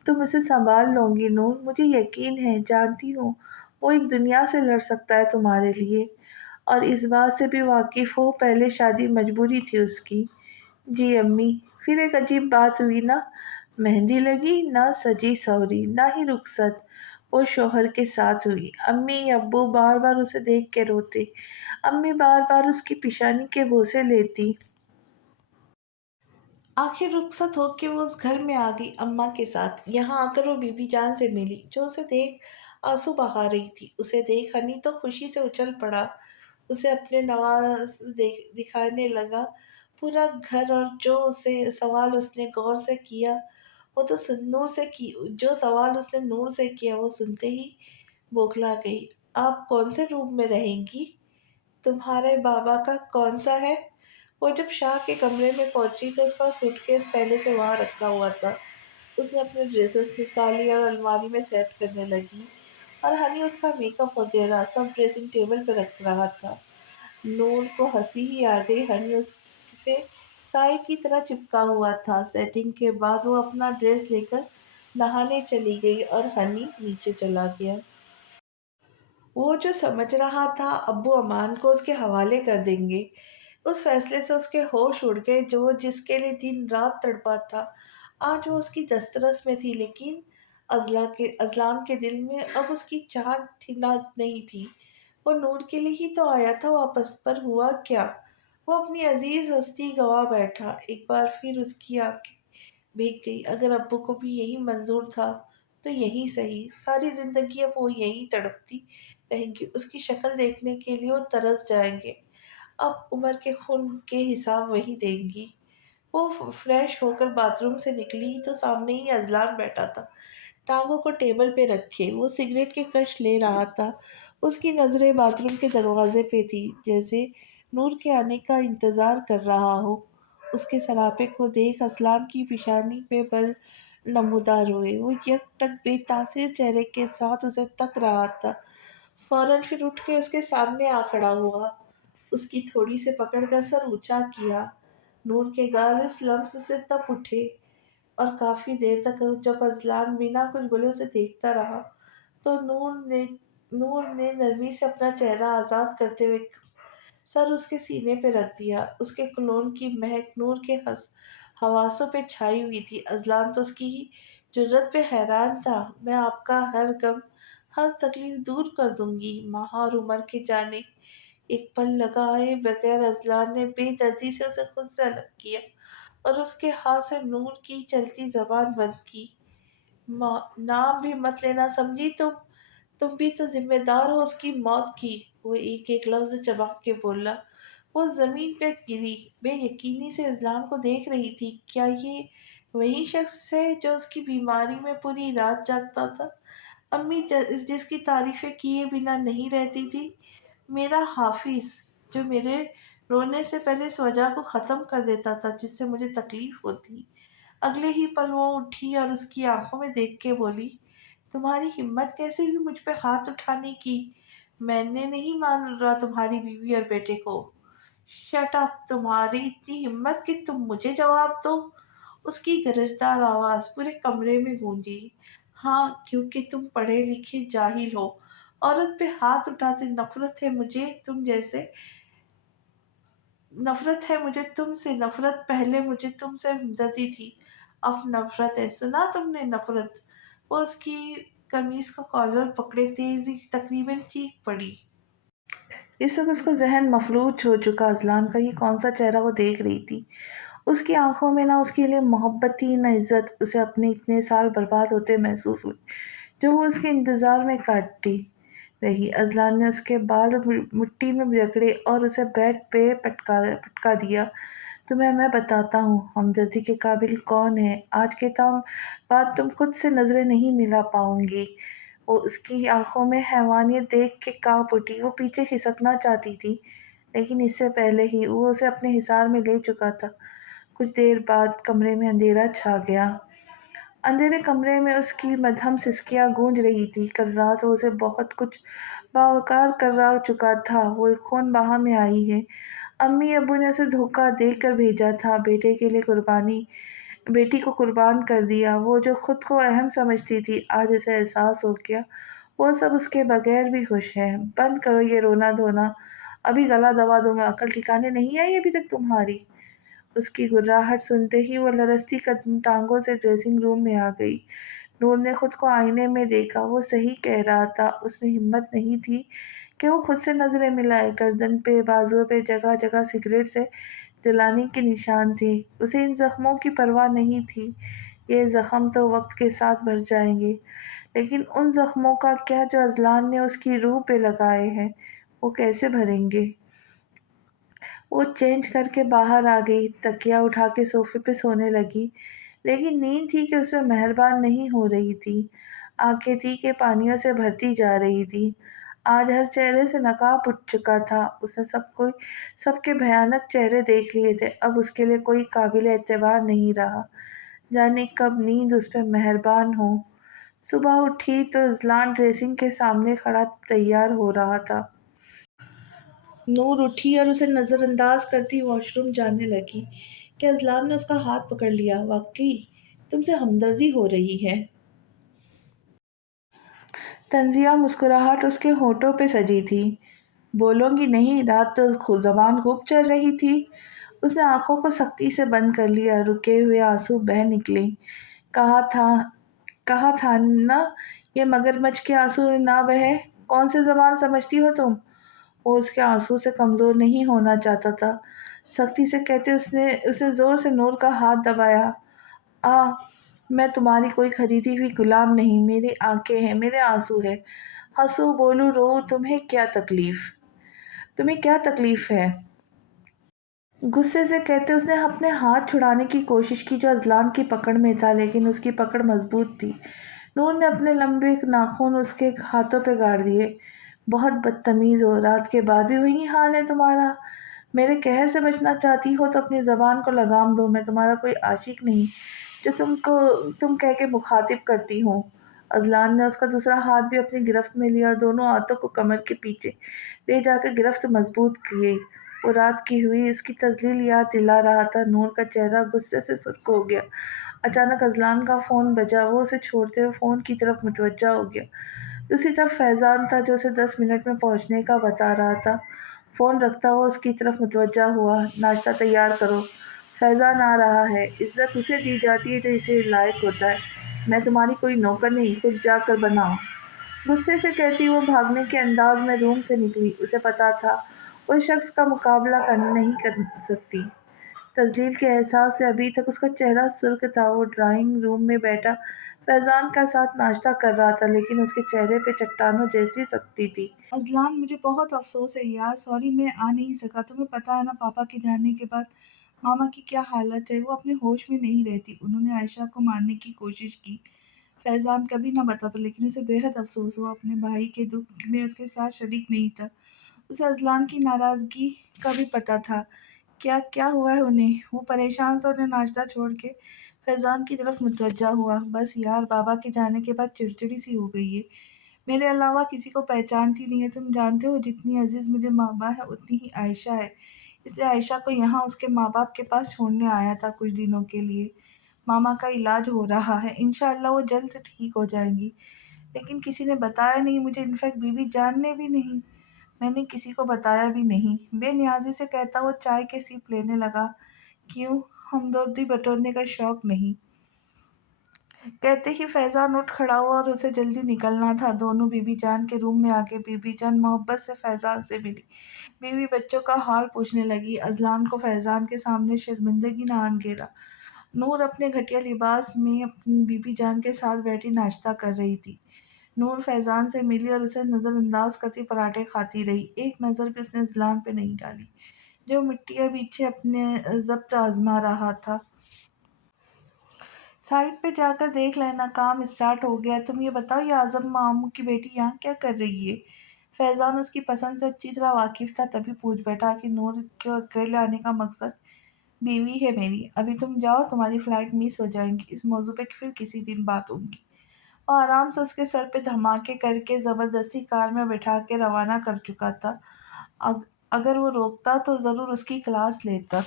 تم اسے سنبھال لو گی نور، مجھے یقین ہے، جانتی ہوں وہ ایک دنیا سے لڑ سکتا ہے تمہارے لیے۔ اور اس بات سے بھی واقف ہو، پہلے شادی مجبوری تھی اس کی۔ جی امی۔ پھر ایک عجیب بات ہوئی نہ مہندی لگی، نہ سجی سوری، نہ ہی رخصت وہ شوہر کے ساتھ ہوئی۔ امی ابو بار بار اسے دیکھ کے روتے، امی بار بار اس کی پیشانی کے بوسے لیتی۔ آخر رخصت ہو کے وہ اس گھر میں آ گئی اماں کے ساتھ۔ یہاں آ کر وہ بی بی جان سے ملی جو اسے دیکھ آنسو بہا رہی تھی۔ اسے دیکھ ہنی تو خوشی سے اچھل پڑا، اسے اپنے نواز دکھانے لگا۔ پورا گھر اور جو سوال اس نے نور سے کیا وہ سنتے ہی بوکھلا گئی۔ آپ کون سے روم میں رہیں گی؟ تمہارے بابا کا کون سا ہے؟ وہ جب شاہ کے کمرے میں پہنچی تو اس کا سوٹ کیس پہلے سے وہاں رکھا ہوا تھا۔ اس نے اپنے ڈریسز نکالی اور الماری میں سیٹ کرنے لگی، اور ہنی اس کا میک اپ وغیرہ سب ڈریسنگ ٹیبل پہ رکھ رہا تھا۔ نور کو ہنسی ہی آ گئی۔ ہنی اس سے سائے کی طرح چپکا ہوا تھا۔ سیٹنگ کے بعد وہ اپنا ڈریس لے کر نہانے چلی گئی اور ہنی نیچے چلا گیا۔ وہ جو سمجھ رہا تھا ابو امان کو اس کے حوالے کر دیں گے، اس فیصلے سے اس کے ہوش اڑ گئے۔ جو جس کے لیے دن رات تڑپا تھا، آج وہ اس کی دسترس میں تھی، لیکن اذلان کے دل میں اب اس کی چاہت نہیں تھی۔ وہ نور کے لیے ہی تو آیا تھا واپس، پر ہوا کیا؟ وہ اپنی عزیز ہستی گنوا بیٹھا۔ ایک بار پھر اس کی آنکھیں بھیگ گئی۔ اگر ابو کو بھی یہی منظور تھا تو یہی صحیح، ساری زندگی اب وہ یہی تڑپتی رہیں گی، اس کی شکل دیکھنے کے لیے وہ ترس جائیں گے۔ اب عمر کے خون کے حساب وہی دیں گی۔ وہ فریش ہو کر باتھ روم سے نکلی تو سامنے ہی اذلان بیٹھا تھا، ٹانگوں کو ٹیبل پہ رکھے۔ وہ سگریٹ کے کش لے رہا تھا۔ اس کی نظریں باتھ روم کے دروازے پہ تھی، جیسے نور کے آنے کا انتظار کر رہا ہو۔ اس کے سراپے کو دیکھ اذلان کی پیشانی پہ بل نمودار ہوئے۔ وہ یک ٹک بے تاثیر چہرے کے ساتھ اسے تک رہا تھا، فوراً پھر اٹھ کے اس کے سامنے آ کھڑا ہوا، اس کی تھوڑی سے پکڑ کر سر اونچا کیا۔ نور کے گال اس لمس سے تپ اٹھے، اور کافی دیر تک جب اذلان بنا کچھ بولے اسے دیکھتا رہا تو نور نے نرمی سے اپنا چہرہ آزاد کرتے ہوئے سر اس کے سینے پہ رکھ دیا۔ اس کے کولون کی مہک نور کے حواسوں پہ چھائی ہوئی تھی۔ اذلان تو اس کی جرأت پہ حیران تھا۔ میں آپ کا ہر غم، ہر تکلیف دور کر دوں گی، ماہا اور عمر کے جانے एक पल लगाए बगैर अज़लान ने बेदर्दी से उसे खुद से अलग किया और उसके हाथ से नूर की चलती ज़बान बंद की। माँ, नाम भी मत लेना समझी तुम। तुम भी तो ज़िम्मेदार हो उसकी मौत की। वो एक-एक लफ्ज़ चबा के बोला। वो ज़मीन पे गिरी, बेयकीनी से अज़लान को देख रही थी। क्या ये वही शख़्स है जो उसकी बीमारी में पूरी रात जागता था? अम्मी जिसकी तारीफ़ें किए बिना नहीं रहती थी? मेरा हाफ़िज़, जो मेरे रोने से पहले इस वजह को ख़त्म कर देता था जिससे मुझे तकलीफ़ होती। अगले ही पल वो उठी और उसकी आंखों में देख के बोली, तुम्हारी हिम्मत कैसे हुई मुझ पे हाथ उठाने की? मैंने नहीं मान रहा तुम्हारी बीवी और बेटे को। Shut up! तुम्हारी इतनी हिम्मत कि तुम मुझे जवाब दो। उसकी गरजदार आवाज पूरे कमरे में गूंजी। हाँ, क्योंकि तुम पढ़े लिखे जाहिल हो। औरत पे हाथ उठाते नफ़रत है मुझे तुमसे, नफ़रत पहले मुझे तुमसे हमदर्दी थी, अब नफ़रत है। सुना तुमने नफ़रत? वो उसकी कमीज़ का कॉलर पकड़े तेज़ी तकरीबन चीख पड़ी। इस वक़्त उसका ज़हन मफ़लूज हो चुका अज़लान का ये कौन-सा चेहरा वो देख रही थी। उसकी आँखों में ना उसके लिए मोहब्बत थी, ना इज़्ज़त। उसे अपने इतने साल बर्बाद होते महसूस हुए, जो वो उसके इंतज़ार में काटती रही। अज़लान ने उसके बाल मिट्टी में जकड़े और उसे बेड पे पटका पटका दिया। तुम्हें मैं बताता हूँ, हमदर्दी के काबिल कौन है। आज के बाद तुम खुद से नज़रें नहीं मिला पाओगी। वो उसकी आँखों में हैवानियत देख के काँप उठी। वो पीछे खिसकना चाहती थी, लेकिन इससे पहले ही वो उसे अपने हिसार में ले चुका था। कुछ देर बाद कमरे में अंधेरा छा गया। अंधेरे कमरे में उसकी मध्यम सिसकियाँ गूंज रही थी। कल रात वो उसे बहुत कुछ बावकार करा चुका था। वो एक खून बहा में आई है। अम्मी अब्बू ने उसे धोखा देकर भेजा था। बेटी को कुर्बान कर दिया। वो जो खुद को अहम समझती थी, आज उसे एहसास हो गया वो सब उसके बगैर भी खुश है। बंद करो ये रोना धोना, अभी गला दबा दूंगा। अकल ठिकाने नहीं आई अभी तक तुम्हारी? उसकी गुर्राहट सुनते ही वो लरजती कदम टांगों से ड्रेसिंग रूम में आ गई। नूर ने खुद को आईने में देखा। वो सही कह रहा था। उसमें हिम्मत नहीं थी कि वो खुद से नजरें मिलाए। गर्दन पे, बाजुओं पे जगह-जगह सिगरेट से जलाने के निशान थे। उसे इन जख्मों की परवाह नहीं थी। ये जख्म तो वक्त के साथ भर जाएंगे, लेकिन उन जख्मों का क्या जो अज़लान ने उसकी रूह पे लगाए हैं, वो कैसे भरेंगे? वो चेंज करके बाहर आ गई, तकिया उठा के सोफ़े पे सोने लगी, लेकिन नींद थी कि उसमें मेहरबान नहीं हो रही थी। आँखें थी कि पानियों से भरती जा रही थी। आज हर चेहरे से नकाब उठ चुका था। उसने सबके भयानक चेहरे देख लिए थे। अब उसके लिए कोई काबिल एतबार नहीं रहा। जाने कब नींद उस पे मेहरबान हो। सुबह उठी तो अज़लान ड्रेसिंग के सामने खड़ा तैयार हो रहा था। नूर उठी और उसे नज़रअंदाज करती वॉशरूम जाने लगी कि अज़लान ने उसका हाथ पकड़ लिया। वाकई तुमसे हमदर्दी हो रही है। तंजिया मुस्कुराहट उसके होठों पे सजी थी। बोलूँगी नहीं, रात तो ज़बान खूब चल रही थी। उसने आँखों को सख्ती से बंद कर लिया। रुके हुए आँसू बह निकले। कहा था कहा था ना, ये मगरमच्छ के आँसू ना बहे। कौन सी ज़बान समझती हो तुम? वो उसके आँसू से कमज़ोर नहीं होना चाहता था। सख्ती से कहते उसने ज़ोर से नूर का हाथ दबाया। आ, मैं तुम्हारी कोई खरीदी हुई गुलाम नहीं। मेरी आँखें हैं, मेरे आँसू हैं। हँसूँ, बोलूँ, रोऊँ, तुम्हें क्या तकलीफ़ है? गुस्से से कहते उसने अपने हाथ छुड़ाने की कोशिश की जो अज़लान की पकड़ में था, लेकिन उसकी पकड़ मज़बूत थी। नूर ने अपने लंबे नाख़ून उसके हाथों पे गाड़ दिए। बहुत बदतमीज़ हो, रात के बाद भी वही हाल है तुम्हारा। मेरे कहर से बचना चाहती हो तो अपनी ज़बान को लगाम दो। मैं तुम्हारा कोई आशिक नहीं जो तुम कह के मुखातिब करती हो। अज़लान ने उसका दूसरा हाथ भी अपनी गिरफ्त में लिया और दोनों हाथों को कमर के पीछे ले जाकर गिरफ्त मजबूत किए। वो रात की हुई इसकी तज़लील याद दिला रहा था। नूर का चेहरा गुस्से से सुर्ख हो गया। अचानक अज़लान का फ़ोन बजा। वो उसे छोड़ते हुए फ़ोन की तरफ मुतवज्जा हो गया। दूसरी तरफ फैज़ान था जो उसे 10 मिनट में पहुंचने का बता रहा था। फ़ोन रखता हुआ उसकी तरफ मुतवज्जा हुआ। नाश्ता तैयार करो, फैज़ान आ रहा है। इज़्ज़त उसे दी जाती है जो इसे लायक होता है। मैं तुम्हारी कोई नौकर नहीं, खुद जाकर बनाओ। गुस्से से कहती वो भागने के अंदाज में रूम से निकली। उसे पता था اس شخص کا مقابلہ نہیں کر سکتی۔ تذلیل کے احساس سے ابھی تک اس کا چہرہ سرخ تھا۔ وہ ڈرائنگ روم میں بیٹھا فیضان کا ساتھ ناشتہ کر رہا تھا، لیکن اس کے چہرے پہ چٹانوں جیسی سختی تھی۔ اذلان، مجھے بہت افسوس ہے یار، سوری میں آ نہیں سکا۔ تمہیں پتا ہے نا پاپا کے جانے کے بعد ماما کی کیا حالت ہے، وہ اپنے ہوش میں نہیں رہتی۔ انہوں نے عائشہ کو مارنے کی کوشش کی۔ فیضان کبھی نہ بتاتا، لیکن اسے بے حد افسوس ہوا، اپنے بھائی کے دکھ میں اس کے ساتھ شریک نہیں تھا۔ اسے اذلان کی ناراضگی کا بھی پتا تھا۔ کیا کیا ہوا ہے انہیں؟ وہ پریشان سے انہیں ناشتہ چھوڑ کے فیضان کی طرف متوجہ ہوا۔ بس یار، بابا کے جانے کے بعد چڑچڑی سی ہو گئی ہے، میرے علاوہ کسی کو پہچانتی نہیں ہے۔ تم جانتے ہو جتنی عزیز مجھے ماما ہے اتنی ہی عائشہ ہے، اس لیے عائشہ کو یہاں اس کے ماں باپ کے پاس چھوڑنے آیا تھا کچھ دنوں کے لیے۔ ماما کا علاج ہو رہا ہے، انشاءاللہ وہ جلد ٹھیک ہو جائیں گی، لیکن کسی نے بتایا نہیں مجھے، انفیکٹ بی بی جان نے بھی نہیں۔ میں نے کسی کو بتایا بھی نہیں، بے نیازی سے کہتا وہ چائے کے سیپ لینے لگا۔ کیوں؟ ہمدردی بٹورنے کا شوق نہیں؟ کہتے ہی فیضان اٹھ کھڑا ہوا اور اسے جلدی نکلنا تھا۔ دونوں بی بی جان کے روم میں آگے بی بی جان محبت سے فیضان سے ملی۔ بیوی بچوں کا حال پوچھنے لگی۔ اذلان کو فیضان کے سامنے شرمندگی نہ انگیرا۔ نور اپنے گھٹیا لباس میں اپنی بی بی جان کے ساتھ بیٹھی ناشتہ کر رہی تھی۔ نور فیضان سے ملی اور اسے نظر انداز کرتی پراٹھے کھاتی رہی۔ ایک نظر بھی اس نے اذلان پہ نہیں ڈالی، جو مٹیا پیچھے اپنے ضبط آزما رہا تھا۔ سائٹ پہ جا کر دیکھ لینا، کام اسٹارٹ ہو گیا ہے۔ تم یہ بتاؤ، یہ اعظم ماموں کی بیٹی یہاں کیا کر رہی ہے؟ فیضان اس کی پسند سے اچھی طرح واقف تھا، تبھی پوچھ بیٹھا کہ نور کے اکیلے آنے کا مقصد۔ بیوی ہے میری، ابھی تم جاؤ، تمہاری فلائٹ مس ہو جائیں گی، اس موضوع پہ پھر کسی دن بات ہوگی۔ وہ آرام سے اس کے سر پہ دھماکے کر کے زبردستی کار میں بٹھا کے روانہ کر چکا تھا۔ اگر وہ روکتا تو ضرور اس کی کلاس لیتا۔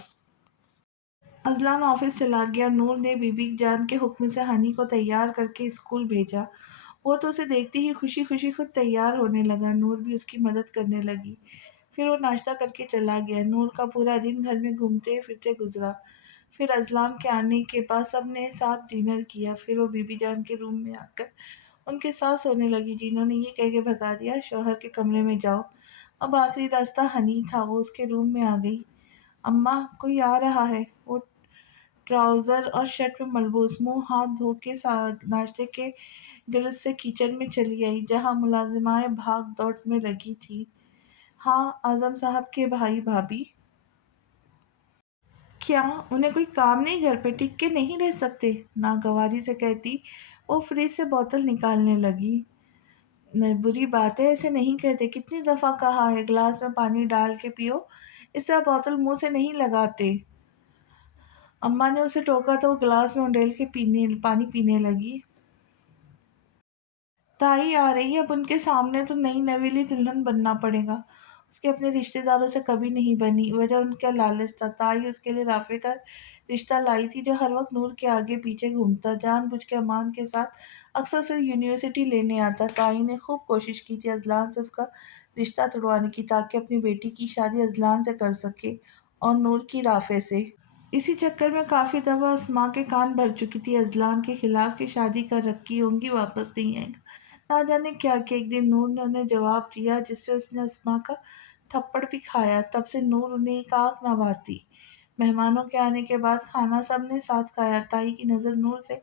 اذلان آفس چلا گیا۔ نور نے بی بی جان کے حکم سے ہنی کو تیار کر کے اسکول بھیجا۔ وہ تو اسے دیکھتے ہی خوشی خوشی خود تیار ہونے لگا۔ نور بھی اس کی مدد کرنے لگی۔ پھر وہ ناشتہ کر کے چلا گیا۔ نور کا پورا دن گھر میں گھومتے پھرتے گزرا۔ پھر اذلان کے آنے کے بعد سب نے ساتھ ڈنر کیا۔ پھر وہ بی بی جان کے روم میں آ کر ان کے ساتھ سونے لگی، جنہوں نے یہ کہہ کے بھگا دیا شوہر کے کمرے میں جاؤ۔ اب آخری راستہ ہنی تھا، وہ اس کے روم میں آ گئی۔ اماں، کوئی آ رہا ہے۔ وہ ٹراؤزر اور شرٹ میں ملبوس، منہ ہاتھ دھو کے ناشتے کے غرض سے کچن میں چلی آئی، جہاں ملازمائیں بھاگ دوڑ میں لگی تھیں۔ ہاں، اعظم صاحب کے بھائی بھابھی؟ کیا انہیں کوئی کام نہیں؟ گھر پہ ٹک کے نہیں رہ سکتے؟ ناگواری سے کہتی وہ فریج سے بوتل نکالنے لگی۔ بری بات ہے، ایسے نہیں کہتے، کتنی دفعہ کہا ہے گلاس میں پانی ڈال کے پیو، اس طرح بوتل منہ سے نہیں لگاتے۔ اماں نے اسے ٹوکا تو وہ گلاس میں انڈیل کے پانی پینے لگی۔ تائی آ رہی ہے، اب ان کے سامنے تو نئی نویلی دلہن بننا پڑے گا۔ اس کے اپنے رشتہ داروں سے کبھی نہیں بنی، وجہ ان کا لالچ تھا۔ تائی اس کے لیے رافع کا رشتہ لائی تھی، جو ہر وقت نور کے آگے پیچھے گھومتا، جان بوجھ کے امان کے ساتھ اکثر اسے یونیورسٹی لینے آتا۔ تائی نے خوب کوشش کی تھی اذلان سے اس کا رشتہ توڑوانے کی، تاکہ اپنی بیٹی کی شادی اذلان سے کر سکے اور نور کی رافع سے۔ اسی چکر میں کافی دفعہ اسماء کے کان بھر چکی تھی اذلان کے خلاف کہ شادی کر رکھی ہوں گی، واپس نہیں آئے گا۔ نہ جانے کیا کہ ایک دن نور نے انہیں جواب دیا، جس پہ اس نے اسماء کا تھپڑ بھی کھایا۔ تب سے نور انہیں ایک آنکھ نہ بھاتی۔ مہمانوں کے آنے کے بعد کھانا سب نے ساتھ کھایا۔ تائی کی نظر نور سے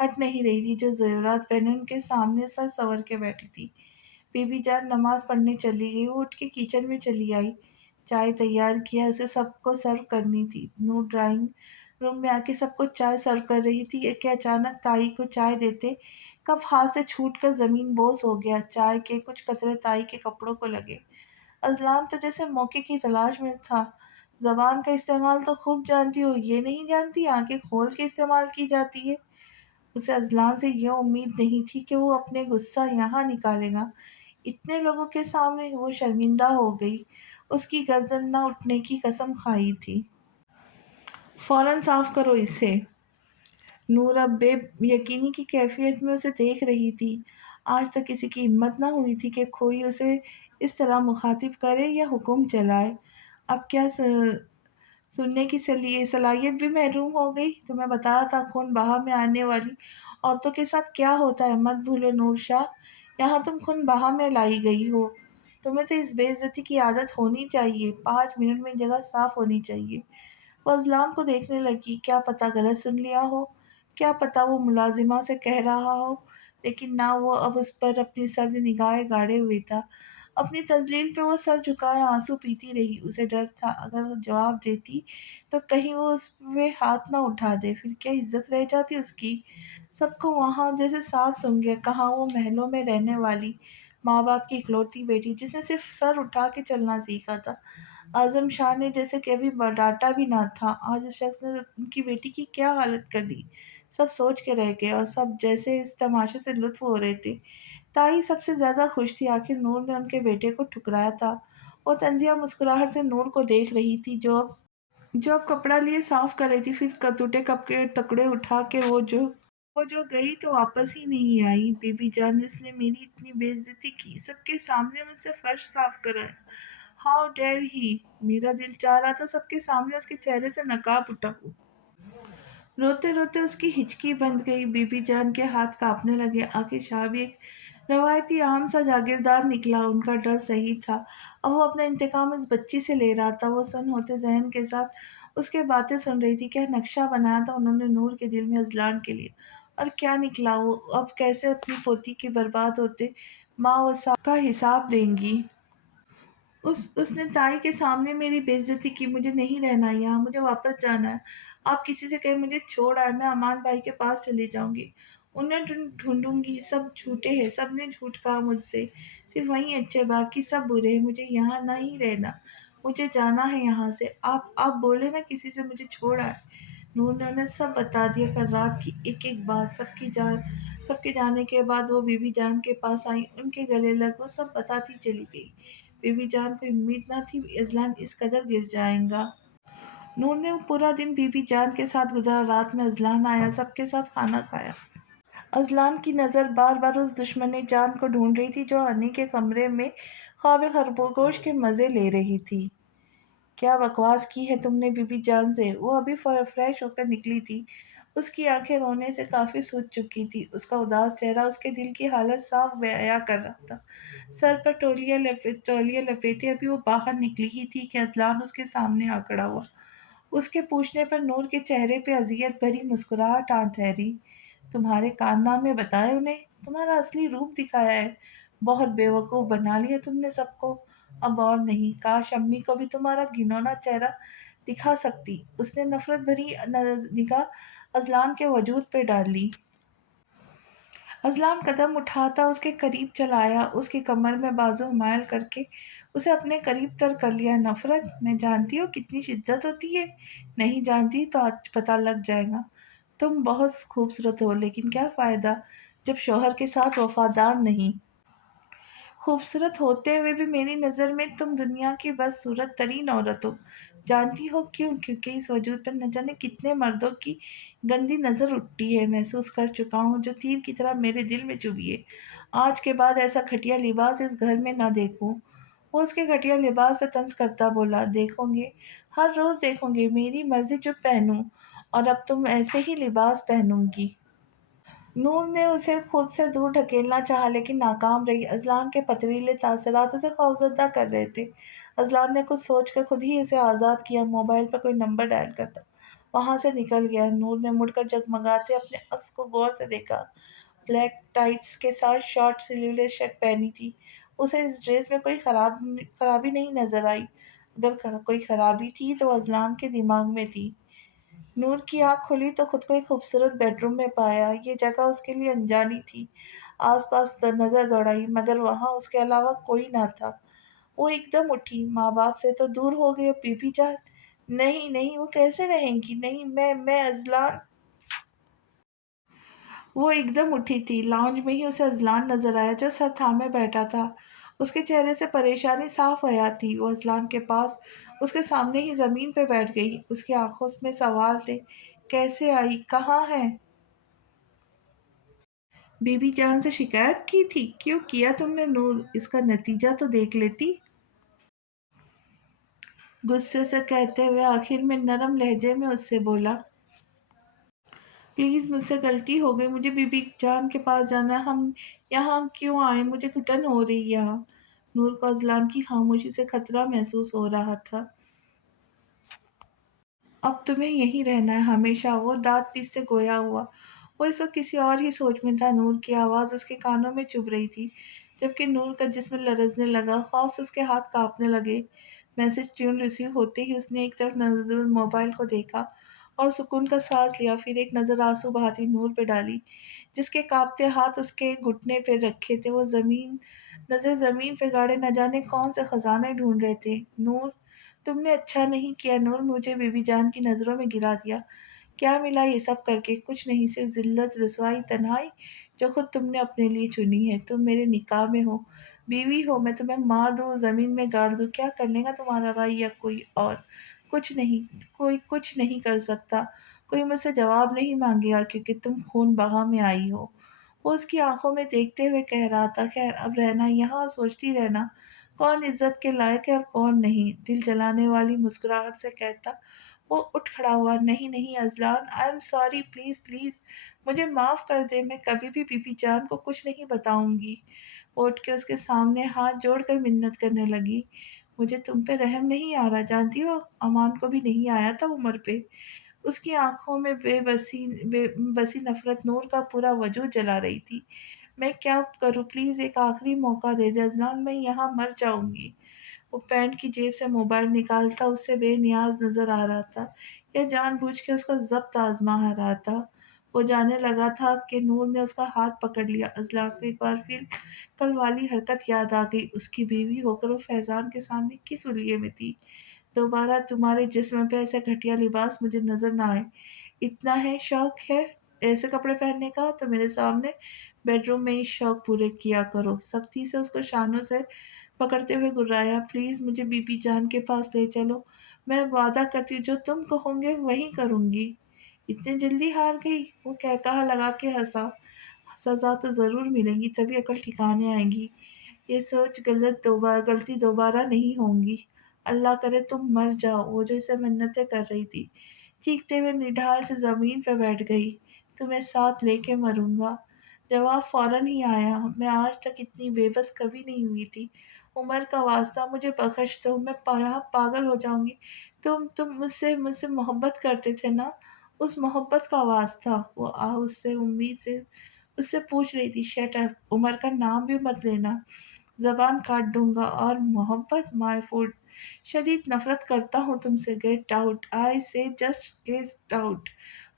ہٹ نہیں رہی تھی، جو زیورات پہنے ان کے سامنے سر سنور کے بیٹھی تھی۔ بی بی جان نماز پڑھنے چلی گئی، وہ اٹھ کے کچن میں چلی آئی۔ چائے تیار کیا، اسے سب کو سرو کرنی تھی۔ نور ڈرائنگ روم میں آ کے سب کو چائے سرو کر رہی تھی کہ اچانک تائی کو چائے دیتے کپ ہاتھ سے چھوٹ کر زمین بوس ہو گیا۔ چائے کے کچھ قطرے تائی کے کپڑوں کو لگے۔ اذلان تو جیسے موقع کی تلاش میں تھا۔ زبان کا استعمال تو خوب جانتی ہو، یہ نہیں جانتی آنکھیں کھول کے استعمال کی جاتی ہے؟ اسے اذلان سے یہ امید نہیں تھی کہ وہ اپنے غصہ یہاں نکالے گا، اتنے لوگوں کے سامنے۔ وہ شرمندہ ہو گئی، اس کی گردن نہ اٹھنے کی قسم کھائی تھی۔ فوراً صاف کرو اسے۔ نور اب بے یقینی کی کیفیت میں اسے دیکھ رہی تھی۔ آج تک کسی کی ہمت نہ ہوئی تھی کہ کوئی اسے اس طرح مخاطب کرے یا حکم چلائے۔ اب کیا سننے کی صلاحیت بھی محروم ہو گئی؟ تمہیں بتایا تھا خون بہا میں آنے والی عورتوں کے ساتھ کیا ہوتا ہے، مت بھولو نور شاہ، یہاں تم خون بہا میں لائی گئی ہو۔ तुम्हें तो इस बेइज्जती की आदत होनी चाहिए, 5 मिनट में जगह साफ होनी चाहिए। वो अजलान को देखने लगी, क्या पता गलत सुन लिया हो, क्या पता वो मुलाजिमा से कह रहा हो, लेकिन ना वो अब उस पर अपनी सर्द निगाहें गाड़े हुए था। अपनी तजलील पे वो सर झुकाए आंसू पीती रही। उसे डर था अगर वो जवाब देती तो कहीं वो उस पे हाथ ना उठा दे, फिर क्या इज्जत रह जाती उसकी। सबको वहां जैसे साफ सुन गया, कहाँ वो महलों में रहने वाली माँ बाप की इकलौती बेटी जिसने सिर्फ सर उठा के चलना सीखा था। आजम शाह ने जैसे कभी डांटा भी ना था, आज उस शख्स ने उनकी बेटी की क्या हालत कर दी। सब सोच के रह गए और सब जैसे इस तमाशे से लुत्फ हो रहे थे। ताई सबसे ज्यादा खुश थी, आखिर नूर ने उनके बेटे को ठुकराया था। वो तंजिया मुस्कुराहट से नूर को देख रही थी, जो अब कपड़ा लिए साफ कर रही थी। फिर टूटे कप के टुकड़े उठा के वो जो गई तो वापस ही नहीं आई। बीबी जान, इसने मेरी इतनी बेइज्जती की, सबके सामने मुझसे फर्श साफ कराया। How dare he. मेरा दिल चाह रहा था सबके सामने उसके चेहरे से नकाब उठाऊं। रोते रोते उसकी हिचकी बंद गई। बीबी जान के हाथ कांपने लगे। आखिर शाह भी एक रवायती आम सा जागीरदार निकला। उनका डर सही था। अब वो अपना इंतकाम इस बच्ची से ले रहा था। वो सुन होते जहन के साथ उसके बातें सुन रही थी। क्या नक्शा बनाया था उन्होंने नूर के दिल में अजलान के लिए, और क्या निकला। वो अब कैसे अपनी पोती के बर्बाद होते माँ वो का हिसाब देंगी। उसने ताई के सामने मेरी बेइज्जती की। मुझे नहीं रहना यहाँ, मुझे वापस जाना है। आप किसी से कहें मुझे छोड़ आए, मैं अमान भाई के पास चली जाऊंगी। उन्हें ढूंढूंगी। सब झूठे हैं, सब ने झूठ कहा मुझसे। सिर्फ वही अच्छे, बाकी सब बुरे हैं। मुझे यहाँ नहीं रहना, मुझे जाना है यहाँ से। आप बोले ना किसी से मुझे छोड़ आए। नूर ने उन्हें सब बता दिया, कल रात की एक एक बात। सबके जाने के बाद वो बीबी जान के पास आई, उनके गले लग, वो सब बताती चली गई। बीबी जान को उम्मीद न थी इजलान इस कदर गिर जाएगा। नूर ने वो पूरा दिन बीबी जान के साथ गुजारा। रात में अजलान आया, सबके साथ खाना खाया। अजलान की नज़र बार बार उस दुश्मन जान को ढूंढ रही थी जो हनी के कमरे में ख्वाब खरगोश के मज़े ले रही थी। क्या बकवास की है तुमने बीबी जान से। वो अभी फ्रेश होकर निकली थी। उसकी आंखें रोने से काफी सूज चुकी थी। उसका उदास चेहरा उसके दिल की हालत साफ बयां कर रहा था। सर पर तौलिया लपेटे अभी वो बाहर निकली ही थी कि अजलान उसके सामने आ खड़ा हुआ। उसके पूछने पर नूर के चेहरे पे अजियत भरी मुस्कुराहट आ ठहरी। तुम्हारे कारनामे बताए उन्हें, तुम्हारा असली रूप दिखाया है। बहुत बेवकूफ बना लिया तुमने सबको। अब और नहीं, काश अम्मी को भी तुम्हारा घिनौना चेहरा दिखा सकती। उसने नफरत भरी निगाह अजलान के वजूद पे डाली। अजलान कदम उठाता उसके करीब चला आया, उसकी कमर में बाजू मायल करके उसे अपने करीब तर कर लिया। नफरत, मैं जानती हूँ कितनी शिद्दत होती है। नहीं जानती तो आज पता लग जाएगा। तुम बहुत खूबसूरत हो, लेकिन क्या फायदा जब शौहर के साथ वफादार नहीं। खूबसूरत होते हुए भी मेरी नज़र में तुम दुनिया की बदसूरत तरीन औरत हो। जानती हो क्यों? क्योंकि इस वजूद पर न जाने कितने मर्दों की गंदी नज़र उठती है। महसूस कर चुका हूँ, जो तीर की तरह मेरे दिल में चुभी है। आज के बाद ऐसा घटिया लिबास इस घर में ना देखूं। वो उसके घटिया लिबास पर तंज करता बोला, देखोगे, हर रोज देखोगे, मेरी मर्जी जो पहनूं। और अब तुम ऐसे ही लिबास पहनूंगी। नूर ने उसे खुद से दूर ढकेलना चाहा, लेकिन नाकाम रही। अजलान के पथरीले तासरात उसे खौफजदा कर रहे थे। अजलान ने कुछ सोचकर खुद ही उसे आज़ाद किया। मोबाइल पर कोई नंबर डायल करता वहां से निकल गया। नूर ने मुड़कर जगमगाते अपने अक्स को गौर से देखा। ब्लैक टाइट्स के साथ शॉर्ट स्लीवलेस शर्ट पहनी थी। उसे इस ड्रेस में कोई खराबी नहीं नजर आई। अगर कोई खराबी थी तो अजलान के दिमाग में थी। नूर की आंख खुली तो खुद को एक खूबसूरत बेडरूम में पाया। ये जगह उसके लिए अनजानी थी। आसपास नजर दौड़ाई, मगर वहां उसके अलावा कोई ना था। वो एकदम उठी। माँ बाप से तो दूर हो गई, अब बीबी जान। नहीं नहीं, वो कैसे रहेंगी। नहीं, मैं अजलान। वो एकदम उठी थी। लाउंज में ही उसे अजलान नजर आया, जो सर थामे बैठा था। उसके चेहरे से परेशानी साफ आया थी। वो अजलान के पास उसके सामने ही जमीन पे बैठ गई। उसकी आंखों में सवाल थे, कैसे आई, कहाँ है। बीबी जान से शिकायत की थी? क्यों किया तुमने नूर? इसका नतीजा तो देख लेती। गुस्से से कहते हुए आखिर में नरम लहजे में उससे बोला, प्लीज मुझसे गलती हो गई, मुझे बीबी जान के पास जाना है। हम यहाँ क्यों आए? मुझे घुटन हो रही है यहाँ। नूर को अज़लान की खामोशी से खतरा महसूस हो रहा था। अब तुम्हें यहीं रहना है हमेशा, वो दाँत पीसते गोया हुआ। वो इस वक़्त किसी और ही सोच में था। नूर की आवाज़ उसके कानों में चुभ रही थी, जबकि नूर का जिस्म लरज़ने लगा, ख़ौफ़ से उसके हाथ काँपने लगे। मैसेज ट्यून रिसीव होते ही उसने एक तरफ नज़र मोबाइल को देखा और सुकून का साँस लिया, फिर एक नज़र आँसू बहाती नूर पे डाली, जिसके काँपते हाथ उसके घुटने पे रखे थे। वो नज़र ज़मीन पे गाड़े न जाने कौन से खज़ाने ढूँढ रहे थे। नूर, तुमने अच्छा नहीं किया नूर, मुझे बीबी जान की नज़रों में गिरा दिया। क्या मिला ये सब करके? कुछ नहीं, सिर्फ़ ज़िल्लत, रुसवाई, तन्हाई, जो खुद तुमने अपने लिए चुनी है। तुम मेरे निकाह में हो, बीवी हो, मैं तुम्हें मार दूँ, ज़मीन में गाड़ दूँ, क्या कर लेगा तुम्हारा भाई या कोई और? कुछ नहीं, कोई कुछ नहीं कर सकता। कोई मुझसे जवाब नहीं माँगेगा क्योंकि तुम खून-बहा में आई हो। वो उसकी आँखों में देखते हुए कह रहा था, खैर अब रहना यहाँ और सोचती रहना, कौन इज़्ज़त के लायक है और कौन नहीं। दिल जलाने वाली मुस्कुराहट से कहता वो उठ खड़ा हुआ, नहीं, नहीं Azlan, I am sorry, please, please मुझे माफ़ कर दे, मैं कभी भी बीबी जान को कुछ नहीं बताऊँगी। वो उठ के उसके सामने हाथ जोड़कर मिन्नत करने लगी। मुझे तुम पे रहम नहीं आ रहा, जानती हो, अमान को भी नहीं आया था उमर पे। उसकी आँखों में बसी नफ़रत नूर का पूरा वजूद जला रही थी। मैं क्या करूँ, प्लीज़ एक आखिरी मौका दे दे अज़लान, मैं यहाँ मर जाऊँगी। वो पैंट की जेब से मोबाइल निकालता उससे बेनियाज़ नज़र आ रहा था। यह जानबूझ के उसका ज़ब्त आज़मा रहा था। वो जाने लगा था कि नूर ने उसका हाथ पकड़ लिया। अज़लान को एक बार फिर कल वाली हरकत याद आ गई। उसकी बीवी होकर वो फैज़ान के सामने किस हुलिये में थी। दोबारा तुम्हारे जिस्म पे ऐसा घटिया लिबास मुझे नज़र ना आए। इतना है शौक है ऐसे कपड़े पहनने का तो मेरे सामने बेडरूम में ही शौक पूरे किया करो। सख्ती से उसको शानों से पकड़ते हुए गुर्राया, प्लीज़ मुझे बीबी जान के पास ले चलो। मैं वादा करती हूँ जो तुम कहोगे वही करूँगी। इतनी जल्दी हार गई? वो कहकहा लगा के हँसा। सज़ा तो ज़रूर मिलेगी तभी अकल ठिकाने आएगी। ये सोच गलती दोबारा नहीं होंगी। अल्लाह करे तुम मर जाओ। वो जो इसे मिन्नतें कर रही थी, चीखते हुए निढाल से ज़मीन पे बैठ गई। तुम्हें साथ लेके मरूँगा। जवाब फ़ौरन ही आया। मैं आज तक इतनी बेबस कभी नहीं हुई थी। उमर का वास्ता मुझे बख्श दो, मैं यहाँ पागल हो जाऊँगी। तुम मुझसे मोहब्बत करते थे ना? उस मोहब्बत का वास्ता। वो उससे उम्मीद से उससे पूछ रही थी, शट अप! उमर का नाम भी मत लेना। ज़बान काट दूँगा। और मोहब्बत माय फूड। शदीद नफ़रत करता हूँ तुमसे। गेट आउट, आई से जस्ट गेट आउट।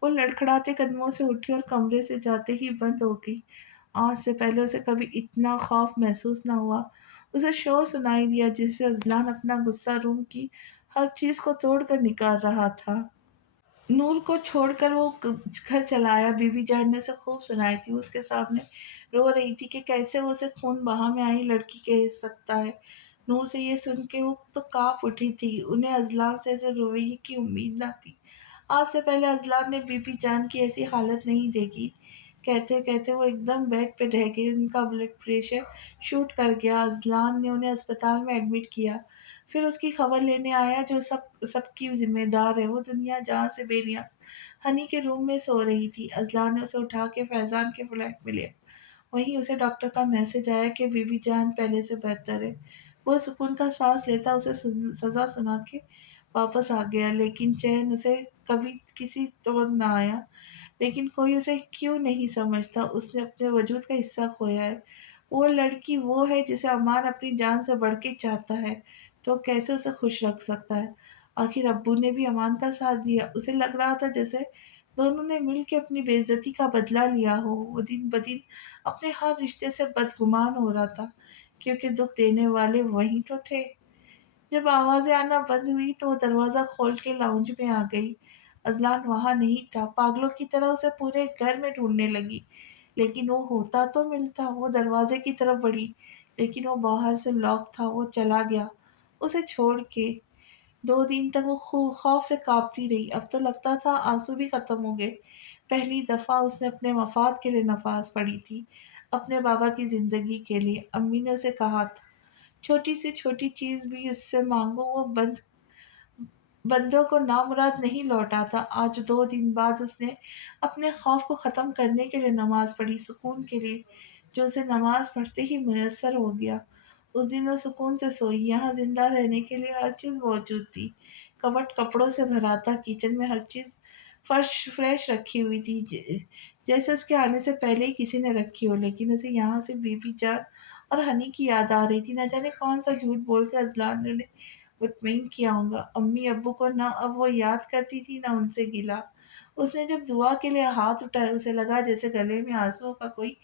वो लड़खड़ाते कदमों से उठी और कमरे से जाते ही बंद हो गई। आज से पहले उसे कभी इतना खौफ महसूस न हुआ। उसे शोर सुनाई दिया जिससे अज़लान अपना गुस्सा रूम की हर चीज़ को तोड़ कर निकाल रहा था। नूर को छोड़कर वो घर चला आया। बीबी जान ने उसे खूब सुनाई थी। उसके सामने रो रही थी कि कैसे वो उसे खून बहा में आई लड़की कह सकता है। नूर से ये सुन के वो तो काँप उठी थी। उन्हें अज़लान से ऐसे रवैये की उम्मीद न थी। आज से पहले अज़लान ने बीबी जान की ऐसी हालत नहीं देखी। कहते-कहते वो एकदम बेड पे ढह गई। उनका ब्लड प्रेशर शूट कर गया। अज़लान ने उन्हें अस्पताल में एडमिट किया। फिर उसकी खबर लेने आया जो सबकी ज़िम्मेदार है। वो दुनिया जहाँ से बेनियाज़ हनी के रूम में सो रही थी। अज़लान ने उसे उठा के फैज़ान के फ्लैट में लिया। वहीं उसे डॉक्टर का मैसेज आया कि बीबी जान पहले से बेहतर है। वो सुकून का साँस लेता उसे सज़ा सुना के वापस आ गया, लेकिन चैन उसे कभी किसी तौर ना आया। लेकिन कोई उसे क्यों नहीं समझता, उसने अपने वजूद का हिस्सा खोया है। वो लड़की वो है जिसे अमान अपनी जान से बढ़ के चाहता है, तो कैसे उसे खुश रख सकता है? आखिर अब्बू ने भी अमान का साथ दिया। उसे लग रहा था जैसे दोनों ने मिल के अपनी बेइज़्ज़ती का बदला लिया हो। वो दिन-ब-दिन अपने हर रिश्ते से बदगुमान हो रहा था, क्योंकि दुःख देने वाले वही तो थे। जब आवाज़ें आना बंद हुई तो वो दरवाज़ा खोल के लाउंज में आ गई। अज़लान वहाँ नहीं था। पागलों की तरह उसे पूरे घर में ढूँढने लगी, लेकिन वो होता तो मिलता। वो दरवाज़े की तरफ बढ़ी, लेकिन वो बाहर से लॉक था। वो चला गया, उसे छोड़ के। 2 दिन तक वो खौफ से काँपती रही। अब तो लगता था आँसू भी ख़त्म हो गए। पहली दफ़ा उसने अपने मफ़ाद के लिए नमाज़ पढ़ी थी, अपने बाबा की ज़िंदगी के लिए। अम्मी ने उसे कहा था, छोटी से छोटी चीज़ भी उससे माँगो, वो बंदों को नामुराद नहीं लौटाता। आज 2 दिन बाद उसने अपने खौफ को ख़त्म करने के लिए नमाज़ पढ़ी, सुकून के लिए, जो उसे नमाज़ पढ़ते ही मुयस्सर हो गया। उस दिन वो सुकून से सोई। यहाँ ज़िंदा रहने के लिए हर चीज़ मौजूद थी। कबर्ड कपड़ों से भरा था, किचन में हर चीज़ फर्श फ्रेश रखी हुई थी, जैसे उसके आने से पहले ही किसी ने रखी हो। लेकिन उसे यहाँ से बीबी जान और हनी की याद आ रही थी। न जाने कौन-सा झूठ बोल के अज़लान ने उन्हें मुतमईन किया होगा। अम्मी-अब्बू को ना अब वो याद करती थी, ना उनसे गिला। उसने जब दुआ के लिए हाथ उठाए, उसे लगा जैसे गले में आँसुओं का कोई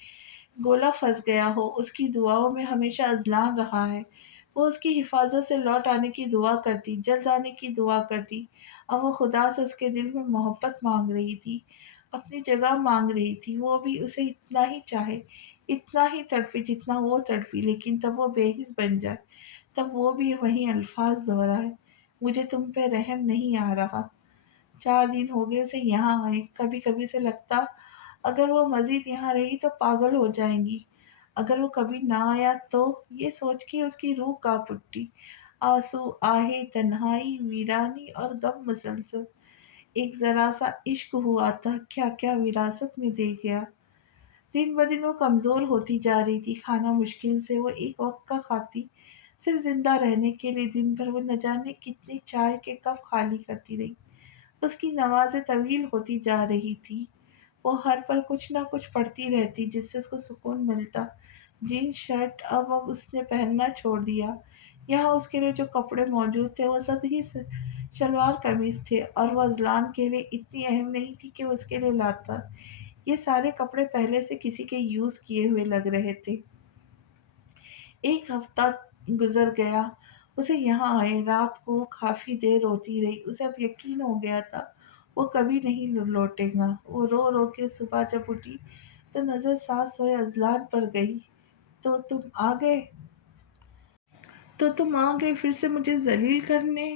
गोला फँस गया हो। उसकी दुआओं में हमेशा अज़लान रहा है। वो उसकी हिफ़ाज़त से लौट आने की दुआ करती, जल्द आने की दुआ करती। अब वो खुदा से उसके दिल में मोहब्बत माँग रही थी, अपनी जगह माँग रही थी। वो भी उसे इतना ही चाहे, इतना ही तड़पे जितना वो तड़पी, लेकिन तब वो बेहिस बन जाए। तब वो भी वही अल्फ़ाज़ दोहराए, मुझे तुम पे रहम नहीं आ रहा। 4 दिन हो गए उसे यहाँ आए। कभी-कभी उसे लगता, अगर वो मज़ीद यहाँ रही तो पागल हो जाएँगी। अगर वो कभी ना आया तो? ये सोच के उसकी रूह काँप उठी। आँसू, आहें, तन्हाई, वीरानी और गम मुसलसल। एक ज़रा-सा इश्क हुआ था, क्या-क्या विरासत में दे गया। दिन-ब-दिन वो कमज़ोर होती जा रही थी, खाना मुश्किल से वो एक वक़्त का खाती। सिर्फ़ ज़िंदा रहने के लिए दिन भर वो न जाने कितने चाय के कप खाली करती रही। उसकी नमाज़ें तवील होती जा रही थीं। वो हर पल कुछ न कुछ पढ़ती रहती, जिससे उसको सुकून मिलता। जीन्स शर्ट अब उसने पहनना छोड़ दिया। यहाँ उसके लिए जो कपड़े मौजूद थे, वो सभी शलवार कमीज़ थे, और वो अज़लान के लिए इतनी अहम नहीं थी कि वो उसके लिए लाता। ये सारे कपड़े पहले से किसी के यूज़ किए हुए लग रहे थे। एक हफ्ता गुज़र गया, उसे यहाँ आए रात को काफ़ी देर रोती रही। उसे अब यकीन हो गया था, वो कभी नहीं लौटेगा। वो रो-रो के सुबह जब उठी, तो नज़र साथ सोए अज़लान पर गई। तो तुम आ गए तो तुम आ गए फिर से मुझे ज़लील करने।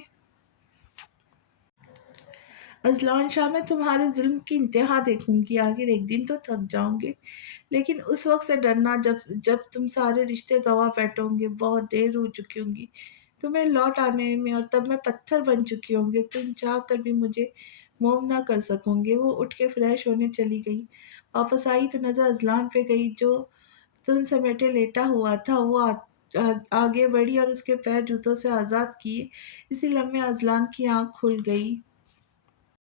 अज़लान शाह, मैं तुम्हारे ज़ुल्म की इंतहा देखूँगी, आखिर एक दिन तो थक जाऊँगी। लेकिन उस वक़्त से डरना, जब जब तुम सारे रिश्ते गँवा बैठोगे। बहुत देर हो चुकी होगी तुम्हें लौट आने में, और तब मैं पत्थर बन चुकी होंगी। तुम चाह कर भी मुझे मोम ना कर सकोगे। वो उठ के फ्रेश होने चली गई। वापस आई तो नज़र अज़लान पे गई, जो तन समेटे लेटा हुआ था। वो आगे बढ़ी और उसके पैर जूतों से आज़ाद किए। इसी लम्हे अज़लान की आँख खुल गई।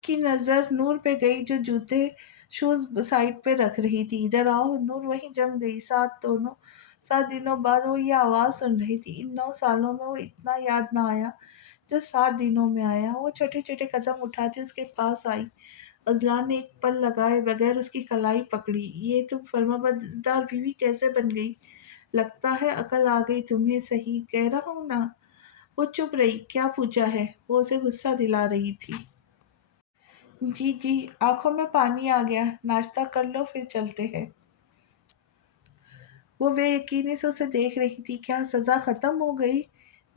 की नज़र नूर पे गई, जो जूते शूज़ साइड पे रख रही थी। इधर आओ। नूर वहीं जम गई। 7 दिनों बाद वो ये आवाज़ सुन रही थी। इन 9 सालों में वो इतना याद ना आया जो 7 दिनों में आया। वो छोटे-छोटे कदम उठाती उसके पास आई। अज़लान ने एक पल लगाए बगैर उसकी कलाई पकड़ी। ये तुम फर्माबरदार बीवी कैसे बन गई? लगता है अकल आ गई तुम्हें, सही कह रहा हूँ ना? वो चुप रही। क्या पूछा है? वो उसे गुस्सा दिला रही थी। जी, जी, आँखों में पानी आ गया। नाश्ता कर लो फिर चलते हैं। वो बेयकीनी से उसे देख रही थी। क्या सज़ा ख़त्म हो गई?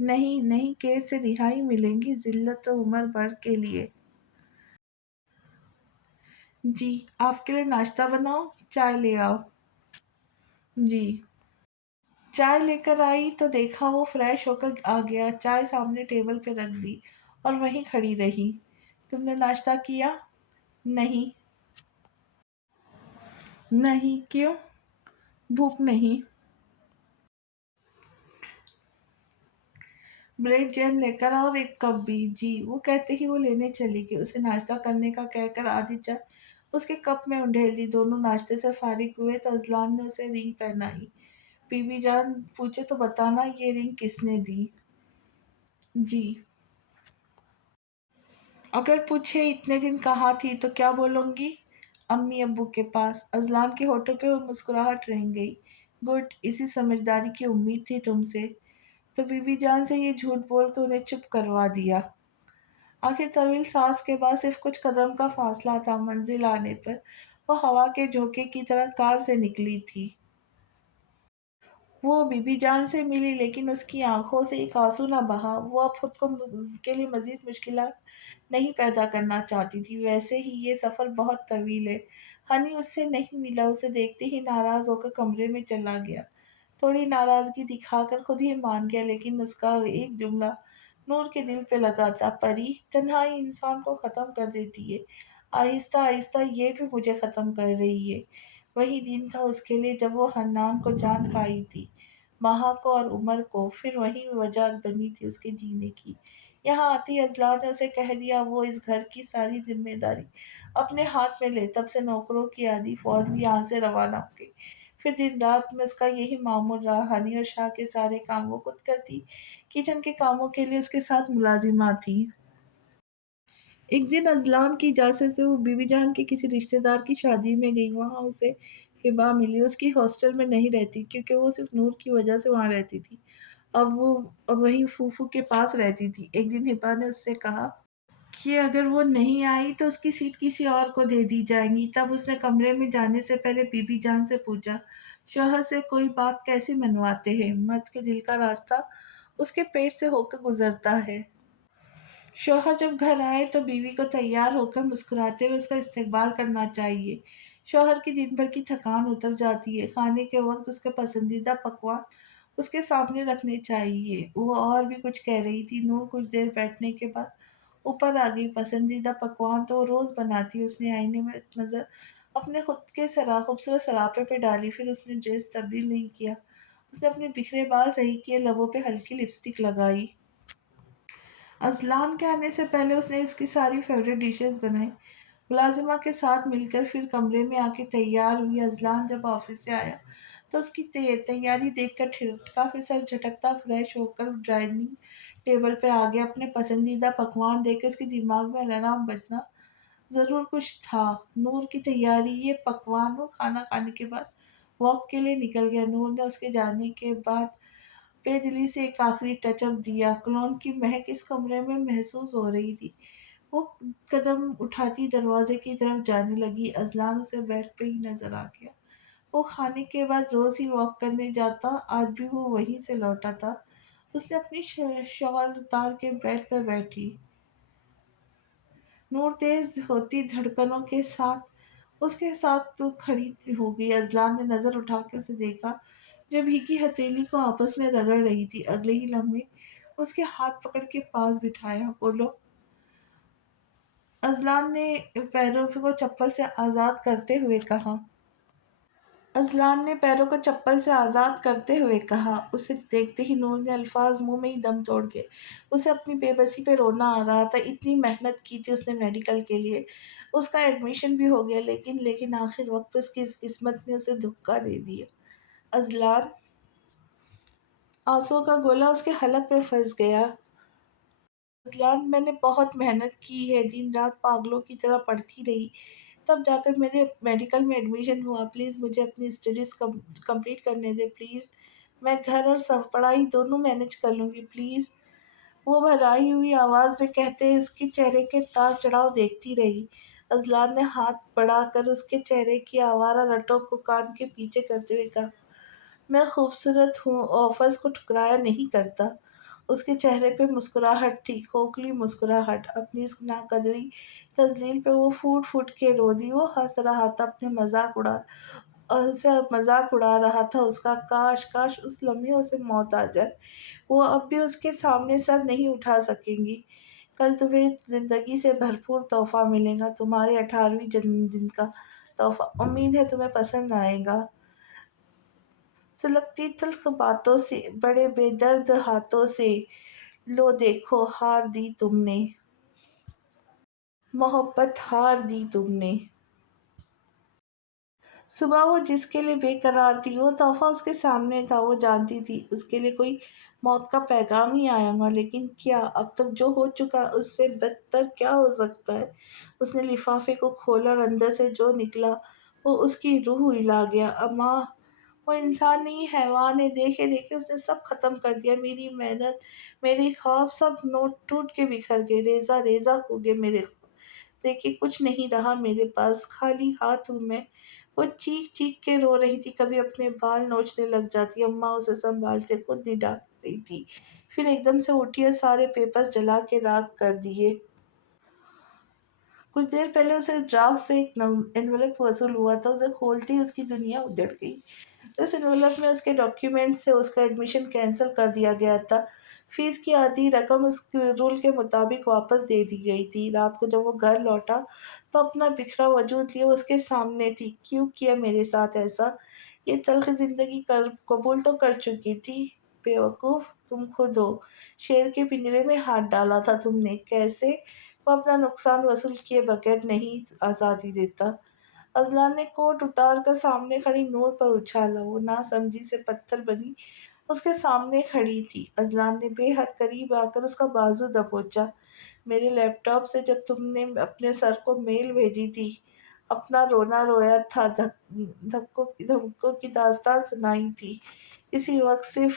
नहीं, नहीं, कैद से रिहाई मिलेगी, ज़िल्लत तो उम्र भर के लिए। जी, आपके लिए नाश्ता बनाऊँ? चाय ले आओ। जी। चाय लेकर आई तो देखा वो फ्रेश होकर आ गया। चाय सामने टेबल पे रख दी और वहीं खड़ी रही। तुमने नाश्ता किया? नहीं। नहीं, क्यों? भूख नहीं। ब्रेड जैम लेकर आओ और एक कप भी। जी, वो कहते ही वो लेने चली गई। उसे नाश्ता करने का कहकर आधी चाय उसके कप में उंडेल दी। दोनों नाश्ते से फारिग हुए तो अज़लान ने उसे रिंग पहनाई। बीबी जान पूछे तो बताना, ये रिंग किसने दी? जी। अगर पूछे इतने दिन कहाँ थी तो क्या बोलूँगी? अम्मी अब्बू के पास। अज़लान के होठों पे वो मुस्कुराहट रह गई। गुड, इसी समझदारी की उम्मीद थी तुमसे। तो बीबी जान से ये झूठ बोल के उन्हें चुप करवा दिया। आखिर तवील सांस के बाद सिर्फ कुछ कदम का फासला था। मंजिल आने पर वो हवा के झोंके की तरह कार से निकली थी। वो बीबी जान से मिली, लेकिन उसकी आंखों से एक आंसू न बहा। वो अब खुद को के लिए मजीद मुश्किलात नहीं पैदा करना चाहती थी। वैसे ही ये सफ़र बहुत तवील है। हनी उससे नहीं मिला। उसे देखते ही नाराज़ होकर कमरे में चला गया। थोड़ी नाराज़गी दिखाकर खुद ही मान गया, लेकिन उसका एक जुमला नूर के दिल पे लगा था। परी, तन्हाई इंसान को ख़त्म कर देती है। आहिस्ता-आहिस्ता ये भी मुझे ख़त्म कर रही है। वही दिन था उसके लिए जब वो हन्नान को जान पाई थी। महक को और उमर को। फिर वही वजह बनी थी उसके जीने की। यहाँ आते ही अजलान ने उसे कह दिया वो इस घर की सारी जिम्मेदारी अपने हाथ में ले। तब से नौकरों की आधी फौज भी यहाँ से रवाना हो गई। फिर दिन रात में उसका यही मामूल रहा। हनी और शाह के सारे काम वो खुद करती। किचन के कामों के लिए उसके साथ मुलाजिमा थी। एक दिन अजलान की इजाज़त से वो बीबी जान के किसी रिश्तेदार की शादी में गई। वहाँ उसे हिबा मिली। उसकी हॉस्टल में नहीं रहती क्योंकि वो सिर्फ नूर की वजह से वहाँ रहती थी। अब वहीं फूफू के पास रहती थी। एक दिन हिबा ने उससे कहा कि अगर वो नहीं आई तो उसकी सीट किसी और को दे दी जाएगी। तब उसने कमरे में जाने से पहले बीबी जान से पूछा, शौहर से कोई बात कैसे मनवाते हैं? मर्द के दिल का रास्ता उसके पेट से होकर गुजरता है। शौहर जब घर आए तो बीवी को तैयार होकर मुस्कुराते हुए उसका इस्तकबाल करना चाहिए। शौहर की दिन भर की थकान उतर जाती है। खाने के वक्त उसके पसंदीदा पकवान उसके सामने रखने चाहिए। वो और भी कुछ कह रही थी। नूर कुछ देर बैठने के बाद ऊपर आ गई। पसंदीदा पकवान तो वो रोज बनाती। उसने आईने में नजर अपने खुद के खूबसूरत सरापे पे डाली। फिर उसने ड्रेस तब्दील नहीं किया। उसने अपने बिखरे बाल सही किए, लबों पे हल्की लिपस्टिक लगाई। अज़लान के आने से पहले उसने इसकी सारी फेवरेट डिशेस बनाई। मुलाजिमा के साथ मिलकर फिर कमरे में आके तैयार हुई। अज़लान जब ऑफिस से आया तो उसकी तैयारी देखकर ठिठका, फिर सर झटकता फ्रेश होकर डाइनिंग टेबल पे आ गया। अपने पसंदीदा पकवान देख के उसके दिमाग में अलार्म बजना ज़रूर कुछ था। नूर की तैयारी, ये पकवान वो खाना खाने के बाद वॉक के लिए निकल गया। नूर ने उसके जाने के बाद बेदिली से एक आखिरी टचअप दिया। क्लोन की महक इस कमरे में महसूस हो रही थी। वो कदम उठाती दरवाजे की तरफ जाने लगी। अजलान उसे बेड पे ही नजर आ गया। वो खाने के बाद रोज ही वॉक करने जाता। आज भी वो वहीं से लौटा था। उसने अपनी शॉल उतार के बेड पर बैठी। नूर तेज होती धड़कनों के साथ उसके साथ तो खड़ी हो गई। अजलान ने नजर उठा के उसे देखा जो भीगी हथेली को आपस में रगड़ रही थी। अगले ही लम्हे उसके हाथ पकड़ के पास बिठाया। बोलो, अजलान ने पैरों को चप्पल से आजाद करते हुए कहा। अजलान ने पैरों को चप्पल से आजाद करते हुए कहा। उसे देखते ही नूर ने अल्फाज मुंह में ही दम तोड़ के उसे अपनी बेबसी पे रोना आ रहा था। इतनी मेहनत की थी उसने मेडिकल के लिए, उसका एडमिशन भी हो गया, लेकिन लेकिन आखिर वक्त पे उसकी किस्मत ने उसे धक्का दे दिया। अजलान, आंसुओं का गोला उसके हलक में फंस गया। अजलान, मैंने बहुत मेहनत की है, दिन रात पागलों की तरह पढ़ती रही, तब जाकर मेरे मेडिकल में एडमिशन हुआ। प्लीज़ मुझे अपनी स्टडीज़ कंप्लीट करने दे प्लीज़। मैं घर और सब पढ़ाई दोनों मैनेज कर लूँगी प्लीज़। वो भराई हुई आवाज़ में कहते उसके चेहरे के तार चढ़ाव देखती रही। अजलान ने हाथ बढ़ाकर उसके चेहरे की आवारा लटों को कान के पीछे करते हुए कहा, मैं खूबसूरत हूँ, ऑफर्स को ठुकराया नहीं करता। उसके चेहरे पे मुस्कुराहट थी, खोखली मुस्कुराहट। अपनी इस नाकदरी तजलील पे वो फूट फूट के रो दी। वो हंस रहा था, अपने मजाक उड़ा रहा था उसका। काश काश उस लम्हे उसे मौत आ जाए। वो अब भी उसके सामने सर नहीं उठा सकेंगी। कल तुम्हें जिंदगी से भरपूर तोहफा मिलेगा, तुम्हारे 18वीं जन्मदिन का तोहफा। उम्मीद है तुम्हें पसंद आएगा। सुलगती तल्ख बातों से, बड़े बेदर्द हाथों से, लो देखो हार दी तुमने, मोहब्बत हार दी तुमने। सुबह वो जिसके लिए बेकरार थी, वो तोहफा उसके सामने था। वो जानती थी उसके लिए कोई मौत का पैगाम ही आएगा, लेकिन क्या, अब तक जो हो चुका उससे बदतर क्या हो सकता है? उसने लिफाफे को खोला और अंदर से जो निकला वो उसकी रूह हिला गया। अम्मा, वो इंसान नहीं हैवान है। देखे देखे उसने सब खत्म कर दिया। मेरी मेहनत, मेरे ख्वाब सब नोट टूट के बिखर गए, रेजा रेजा हो गए मेरे ख्वाब। देखिए कुछ नहीं रहा मेरे पास, खाली हाथ हूँ मैं। वो चीख चीख के रो रही थी, कभी अपने बाल नोचने लग जाती। अम्मा उसे संभालते खुद नहीं डांट रही थी। फिर एकदम से उठी और सारे पेपर्स जला के राख कर दिए। कुछ देर पहले उसे ड्राफ्ट से एक एनवेलप वसूल हुआ था। उसे खोलते ही उसकी दुनिया उजड़ गई। इस एनवेलप में उसके डॉक्यूमेंट से उसका एडमिशन कैंसिल कर दिया गया था। फीस की आधी रकम उस रूल के मुताबिक वापस दे दी गई थी। रात को जब वो घर लौटा तो अपना बिखरा वजूद लिए उसके सामने थी। क्यों किया मेरे साथ ऐसा? یہ تلخ زندگی قبول تو کر چکی تھی۔ بیوقوف تم خود ہو، شیر کے پنجرے میں ہاتھ ڈالا تھا تم نے، کیسے وہ اپنا نقصان وصول کیے بغیر نہیں آزادی دیتا؟ اذلان نے کوٹ اتار کر سامنے کھڑی نور پر اچھالا، وہ نہ سمجھی سے پتھر بنی اس کے سامنے کھڑی تھی۔ اذلان نے بے حد قریب آ کر اس کا بازو دبوچا۔ میرے لیپ ٹاپ سے جب تم نے اپنے سر کو میل بھیجی تھی، اپنا رونا رویا تھا، دھکوں کی داستان سنائی تھی، اسی وقت صرف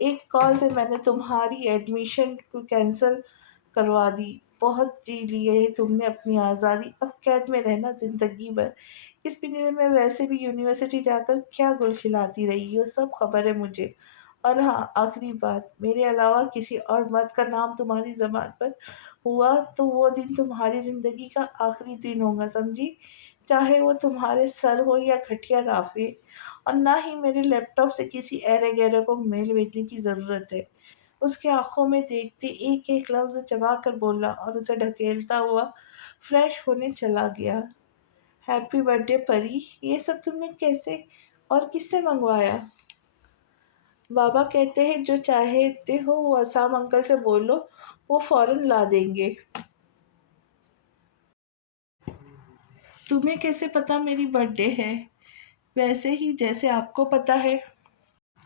ایک کال سے میں نے تمہاری ایڈمیشن کو کینسل کروا دی۔ بہت جی لی ہے تم نے اپنی آزادی، اب قید میں رہنا زندگی بھر۔ اس پنجرے میں ویسے بھی یونیورسٹی جا کر کیا گل کھلاتی رہی ہو، سب خبر ہے مجھے۔ اور ہاں، آخری بات، میرے علاوہ کسی اور مرد کا نام تمہاری زبان پر ہوا تو وہ دن تمہاری زندگی کا آخری دن ہوگا، سمجھی؟ چاہے وہ تمہارے سر ہو یا گھٹیا رافع۔ اور نہ ہی میرے لیپ ٹاپ سے کسی ایرے گیرے کو میل بھیجنے کی ضرورت ہے۔ اس کے آنکھوں میں دیکھتے ایک ایک لفظ چبا کر بولا اور اسے ڈھکیلتا ہوا فریش ہونے چلا گیا۔ ہیپی برتھ ڈے پری، یہ سب تم نے کیسے اور کس سے منگوایا؟ بابا کہتے ہیں جو چاہتے ہو وہ اسام انکل سے بولو، وہ فوراً لا دیں گے۔ تمہیں کیسے پتا میری برتھ ڈے ہے؟ ویسے ہی جیسے آپ کو پتا ہے۔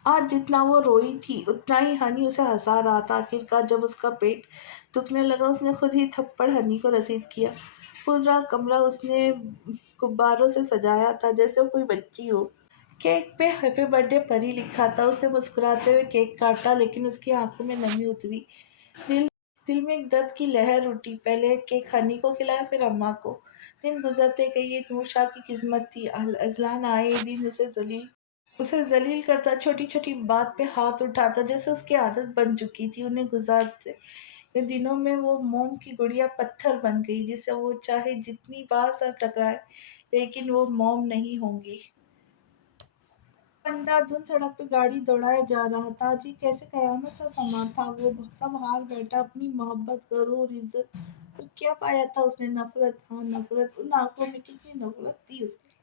آج جتنا وہ روئی تھی اتنا ہی ہنی اسے ہنسا رہا تھا۔ آخرکار جب اس کا پیٹ دکھنے لگا اس نے خود ہی تھپڑ ہنی کو رسید کیا۔ پورا کمرہ اس نے غباروں سے سجایا تھا جیسے وہ کوئی بچی ہو۔ کیک پہ ہیپی برتھ ڈے پری لکھا تھا۔ اس نے مسکراتے ہوئے کیک کاٹا لیکن اس کی آنکھوں میں نمی اتری، دل میں ایک درد کی لہر اٹھی۔ پہلے کیک ہنی کو کھلایا پھر اماں کو۔ دن گزرتے گئے، یہ نور شاہ کی قسمت تھی۔ اذلان آئے دن اسے ذلیل کرتا، چھوٹی چھوٹی بات پہ ہاتھ اٹھاتا جیسے اس کی عادت بن چکی تھی۔ انہیں گزرتے دنوں میں وہ موم کی گڑیا پتھر بن گئی جسے وہ چاہے جتنی بار سر ٹکرائے لیکن وہ موم نہیں ہوں گی۔ اندھا دھند سڑک پہ گاڑی دوڑایا جا رہا تھا۔ آج یہ کیسے قیامت سا سما تھا۔ وہ سب ہار بیٹھا، اپنی محبت، غرور، عزت، اور کیا پایا تھا اس نے؟ نفرت۔ ہاں نفرت۔ ان آنکھوں میں کتنی نفرت تھی اس کے لیے۔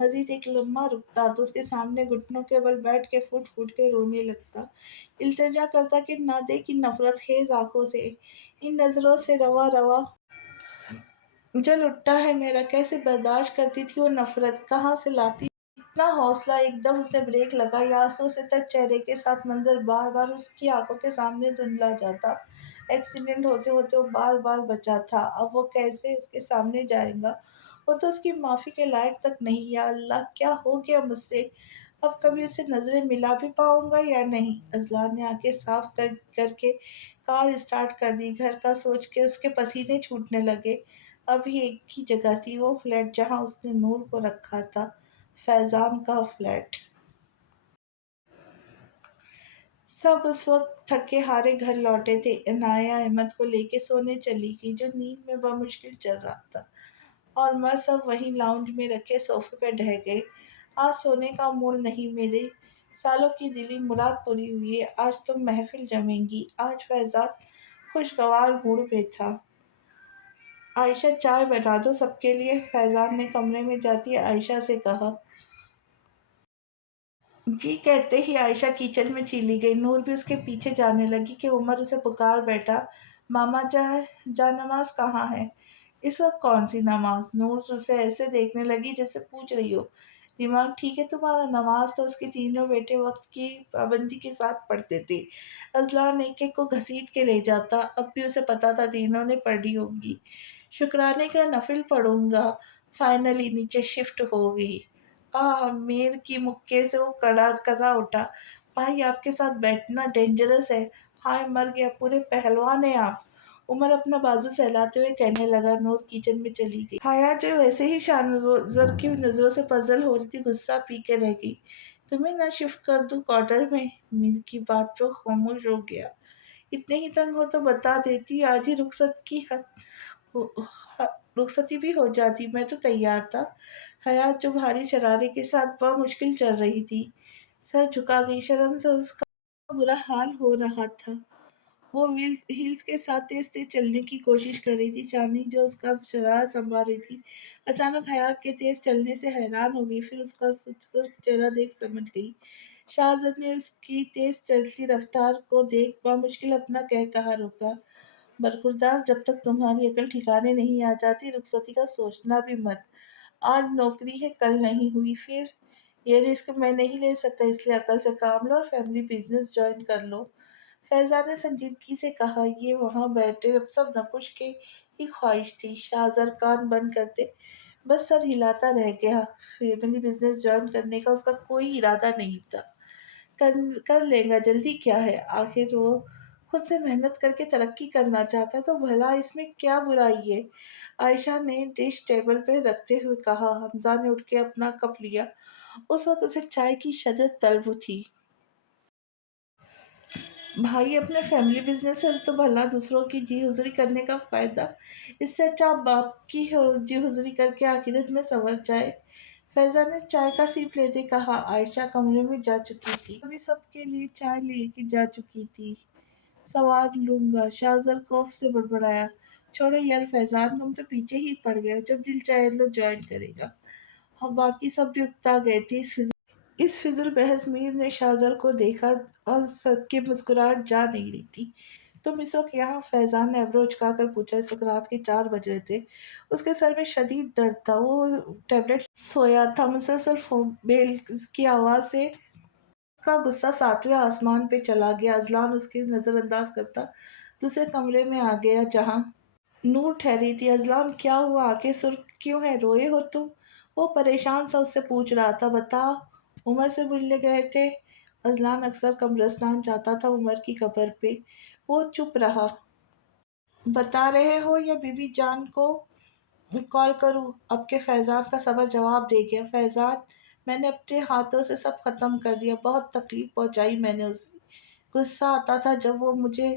مزید ایک لمحہ رکتا تو اس کے سامنے گھٹنوں کے بل بیٹھ کے پھوٹ پھوٹ کے رونے لگتا، التجا کرتا کہ نہ دیکھ ان نفرت خیز آنکھوں سے، ان نظروں سے روا روا جل اٹھتا ہے میرا۔ کیسے برداشت کرتی تھی وہ نفرت، کہاں سے لاتی اتنا حوصلہ؟ ایک دم اس نے بریک لگائی، آنسوں سے تر چہرے کے ساتھ منظر بار بار اس کی آنکھوں کے سامنے دھندلا جاتا۔ ایکسیڈنٹ ہوتے ہوتے وہ بال بال بچا تھا، اب وہ کیسے اس کے سامنے جائے گا؟ وہ تو اس کی معافی کے لائق تک نہیں۔ یا اللہ، کیا ہو گیا مجھ سے؟ اب کبھی اس سے نظریں ملا بھی پاؤں گا یا نہیں؟ اذلان نے آنکھیں صاف کر کے کار اسٹارٹ کر دی۔ گھر کا سوچ کے اس کے پسینے چھوٹنے لگے۔ ابھی ایک ہی جگہ تھی، وہ فلیٹ جہاں اس نے نور کو رکھا تھا، فیضان کا فلیٹ۔ سب اس وقت تھکے ہارے گھر لوٹے تھے۔ عنایہ احمد کو لے کے سونے چلی گئی جو نیند میں بمشکل چل رہا تھا، اور مرد سب وہیں لاؤنج میں رکھے صوفے پہ ڈھہ گئے۔ آج سونے کا موڈ نہیں، میرے سالوں کی دلی مراد پوری ہوئی ہے، آج تو محفل جمے گی۔ آج فیضان خوشگوار موڈ پہ تھا۔ عائشہ چائے بنا دو سب کے لیے، فیضان نے کمرے میں جاتی عائشہ سے کہا۔ جی کہتے ہی عائشہ کچن میں چلی گئی۔ نور بھی اس کے پیچھے جانے لگی کہ عمر اسے پکار بیٹھا، ماما جا نماز کہاں ہے؟ اس وقت کون سی نماز؟ نور اسے ایسے دیکھنے لگی جیسے پوچھ رہی ہو، دماغ ٹھیک ہے تمہارا؟ نماز تو اس کے تینوں بیٹے وقت کی پابندی کے ساتھ پڑھتے تھے۔ اذلان ایک ایک کو گھسیٹ کے لے جاتا، اب بھی اسے پتا تھا تینوں نے پڑھی ہوگی۔ شکرانے کا نفل پڑھوں گا۔ فائنلی نیچے شفٹ ہو گئی۔ میر کی مکے سے وہ کرا اٹھا، بھائی آپ کے ساتھ بیٹھنا ڈینجرس ہے۔ ہائے مر گیا، پورے پہلوان ہیں آپ، عمر اپنا بازو سہلاتے ہوئے کہنے لگا۔ نور کچن میں چلی گئی۔ حیا جو ویسے ہی شانزر کی نظروں سے پزل ہو رہی تھی، غصہ پی کے رہ گئی۔ تمہیں نہ شفٹ کر دوں کوارٹر میں؟ میر کی بات پر خاموش ہو گیا۔ اتنے ہی تنگ ہو تو بتا دیتی، آج ہی رخصتی بھی ہو جاتی، میں تو تیار تھا۔ حیا جو بھاری شرارے کے ساتھ بمشکل چل رہی تھی، سر جھکا گئی۔ شرم سے اس کا برا حال ہو رہا تھا۔ وہ ہیلز کے ساتھ تیز تیز چلنے کی کوشش کر رہی تھی۔ چاندنی جو اس کا شرارہ سنبھال رہی تھی اچانک حیات کے تیز چلنے سے حیران ہو گئی، پھر اس کا سرخ چہرہ دیکھ سمجھ گئی۔ شاہزاد نے اس کی تیز چلتی رفتار کو دیکھ بامشکل اپنا قہقہا روکا۔ برخوردار، جب تک تمہاری عقل ٹھکانے نہیں آ جاتی رخصتی کا سوچنا بھی مت۔ آج نوکری ہے کل نہیں ہوئی پھر؟ یہ رسک میں نہیں لے سکتا، اس لیے عقل سے کام لو اور فیملی بزنس جوائن کر لو۔ فیضان نے سنجیدگی سے کہا، یہ وہاں بیٹھے سب نقش کی ہی خواہش تھی۔ شاہزاد کان بند کرتے بس سر ہلاتا رہ گیا۔ فیملی بزنس جوائن کرنے کا اس کا کوئی ارادہ نہیں تھا۔ کر کر لے گا، جلدی کیا ہے؟ آخر وہ خود سے محنت کر کے ترقی کرنا چاہتا ہے تو بھلا اس میں کیا برائی ہے؟ عائشہ نے ڈش ٹیبل پہ رکھتے ہوئے کہا۔ حمزہ نے اٹھ کے اپنا کپ لیا، اس وقت اسے چائے کی شدید طلب تھی۔ بھائی، اپنے فیملی بزنس سے تو بھلا دوسروں کی جی حضوری کرنے کا فائدہ، اس سے اچھا آپ باپ کی جی حضوری کر کے آخرت میں سنور جائے۔ فیضان نے چائے کا سیپ لیتے کہا۔ عائشہ کمرے میں جا چکی تھی، ابھی سب کے لیے چائے لے کے جا چکی تھی۔ سوار لوں گا، شاہزاد خوف سے بڑبڑایا۔ چھوڑو یار فیضان، تم تو پیچھے ہی پڑ گئے، جب دل چاہے لو جوائن کرے گا۔ ہم باقی سب بھی اکتا گئے تھے اس فضول بحث۔ میر نے شاہزاد کو دیکھا اور سب کی مسکراہٹ جا نہیں رہی تھی۔ تم اس وقت یہاں؟ فیضان نے ابرو اچکا کر پوچھا۔ اس وقت رات کے 4 بج رہے تھے، اس کے سر میں شدید درد تھا، وہ ٹیبلٹ سویا تھا۔ مسلسل بیل کی آواز سے اس کا غصہ 7ویں آسمان پہ چلا گیا۔ اذلان اس کی نظر انداز کرتا دوسرے کمرے میں آ گیا جہاں نور ٹھہری تھی۔ اذلان، کیا ہوا؟ آنکھیں سرخ کیوں ہیں؟ روئے ہو تم؟ وہ پریشان سا اس سے پوچھ رہا تھا۔ بتا، عمر سے ملنے گئے تھے؟ اذلان اکثر قبرستان جاتا تھا عمر کی قبر پہ۔ وہ چپ رہا۔ بتا رہے ہو یا بی بی جان کو کال کروں؟ اب کے فیضان کا صبر جواب دے گیا۔ فیضان، میں نے اپنے ہاتھوں سے سب ختم کر دیا، بہت تکلیف پہنچائی میں نے اسے۔ غصہ آتا تھا جب وہ مجھے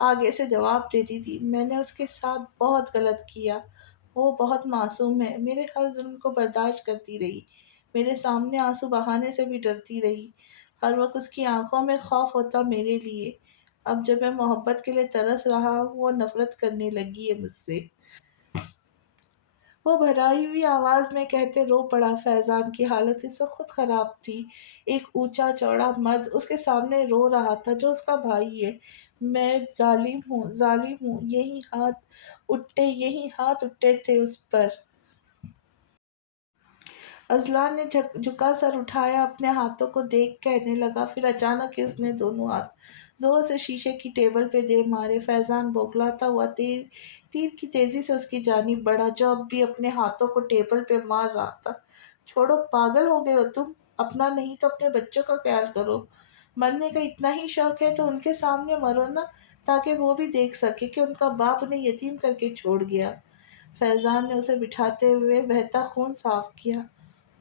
آگے سے جواب دیتی تھی۔ میں نے اس کے ساتھ بہت غلط کیا، وہ بہت معصوم ہے، میرے ہر ظلم کو برداشت کرتی رہی، میرے سامنے آنسو بہانے سے بھی ڈرتی رہی، ہر وقت اس کی آنکھوں میں خوف ہوتا میرے لیے۔ اب جب میں محبت کے لیے ترس رہا ہوں وہ نفرت کرنے لگی ہے مجھ سے۔ وہ بھرائی ہوئی آواز میں کہتے رو پڑا۔ فیضان کی حالت اس وقت خود خراب تھی۔ ایک اونچا چوڑا مرد اس کے سامنے رو رہا تھا جو اس کا بھائی ہے۔ میں ظالم ہوں، ظالم ہوں، یہی ہاتھ اٹھے تھے اس پر۔ اذلان نے جھکا سر اٹھایا، اپنے ہاتھوں کو دیکھ کہنے لگا، پھر اچانک ہی اس نے دونوں ہاتھ زور سے شیشے کی ٹیبل پہ دے مارے۔ فیضان بوکھلاتا ہوا تیر کی تیزی سے اس کی جانب بڑھا جو اب بھی اپنے ہاتھوں کو ٹیبل پہ مار رہا تھا۔ چھوڑو، پاگل ہو گئے ہو تم؟ اپنا نہیں تو اپنے بچوں کا خیال کرو۔ مرنے کا اتنا ہی شوق ہے تو ان کے سامنے مرو نا، تاکہ وہ بھی دیکھ سکے کہ ان کا باپ انہیں یتیم کر کے چھوڑ گیا۔ فیضان نے اسے بٹھاتے ہوئے بہتا خون صاف کیا۔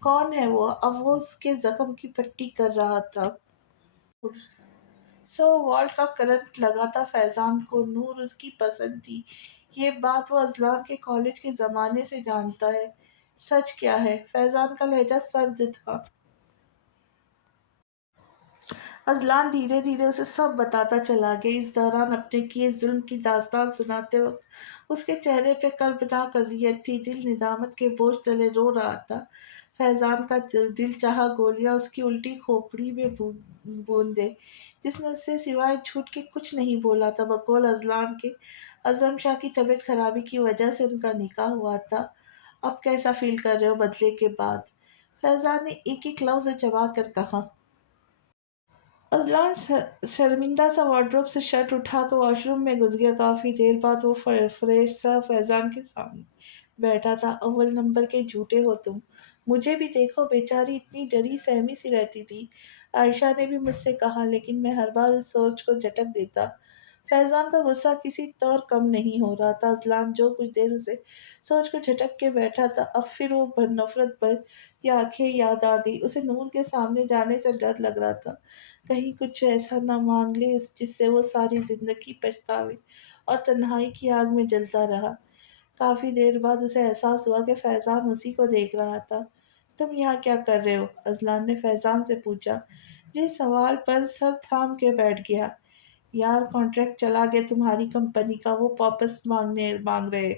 کون ہے وہ؟ اب وہ اس کے زخم کی پٹی کر رہا تھا۔ 100 والٹ کا کرنٹ لگا تھا فیضان کو۔ نور اس کی پسند تھی، یہ بات وہ اذلان کے کالج کے زمانے سے جانتا ہے۔ سچ کیا ہے؟ فیضان کا لہجہ سرد تھا۔ اذلان دھیرے دھیرے اسے سب بتاتا چلا گیا۔ اس دوران اپنے کیے ظلم کی داستان سناتے وقت اس کے چہرے پہ کربناک اذیت تھی، دل ندامت کے بوجھ تلے رو رہا تھا۔ فیضان کا دل چاہا گولیاں اس کی الٹی کھوپڑی میں بون دے۔ جس نے اس سے سوائے جھوٹ کے کچھ نہیں بولا تھا۔ بقول اذلان کے، اعظم شاہ کی طبیعت خرابی کی وجہ سے ان کا نکاح ہوا تھا۔ اب کیسا فیل کر رہے ہو بدلے کے بعد؟ فیضان نے ایک ایک لفظ چبا کر کہا۔ اذلان شرمندہ سا وارڈروب سے شرٹ اٹھا کر واش روم میں گھس گیا۔ کافی دیر بعد وہ فریش سا فیضان کے سامنے بیٹھا تھا۔ اول نمبر کے جھوٹے ہو تم، مجھے بھی دیکھو، بیچاری اتنی ڈری سہمی سی رہتی تھی۔ عائشہ نے بھی مجھ سے کہا، لیکن میں ہر بار اس سوچ کو جھٹک دیتا۔ فیضان کا غصہ کسی طور کم نہیں ہو رہا تھا۔ اذلان جو کچھ دیر اسے سوچ کو جھٹک کے بیٹھا تھا، اب پھر وہ نفرت بھر یا آنکھیں یاد آ گئی۔ اسے نور کے سامنے جانے سے ڈر لگ رہا تھا، کہیں کچھ ایسا نہ مانگ لے جس سے وہ ساری زندگی پچھتاوے اور تنہائی کی آگ میں جلتا رہا۔ کافی دیر بعد اسے احساس ہوا کہ فیضان اسی کو دیکھ رہا تھا۔ تم یہاں کیا کر رہے ہو؟ اذلان نے فیضان سے پوچھا، جس سوال پر سر تھام کے بیٹھ گیا۔ यार कॉन्ट्रैक्ट चला गया तुम्हारी कंपनी का, वो वापस मांग रहे।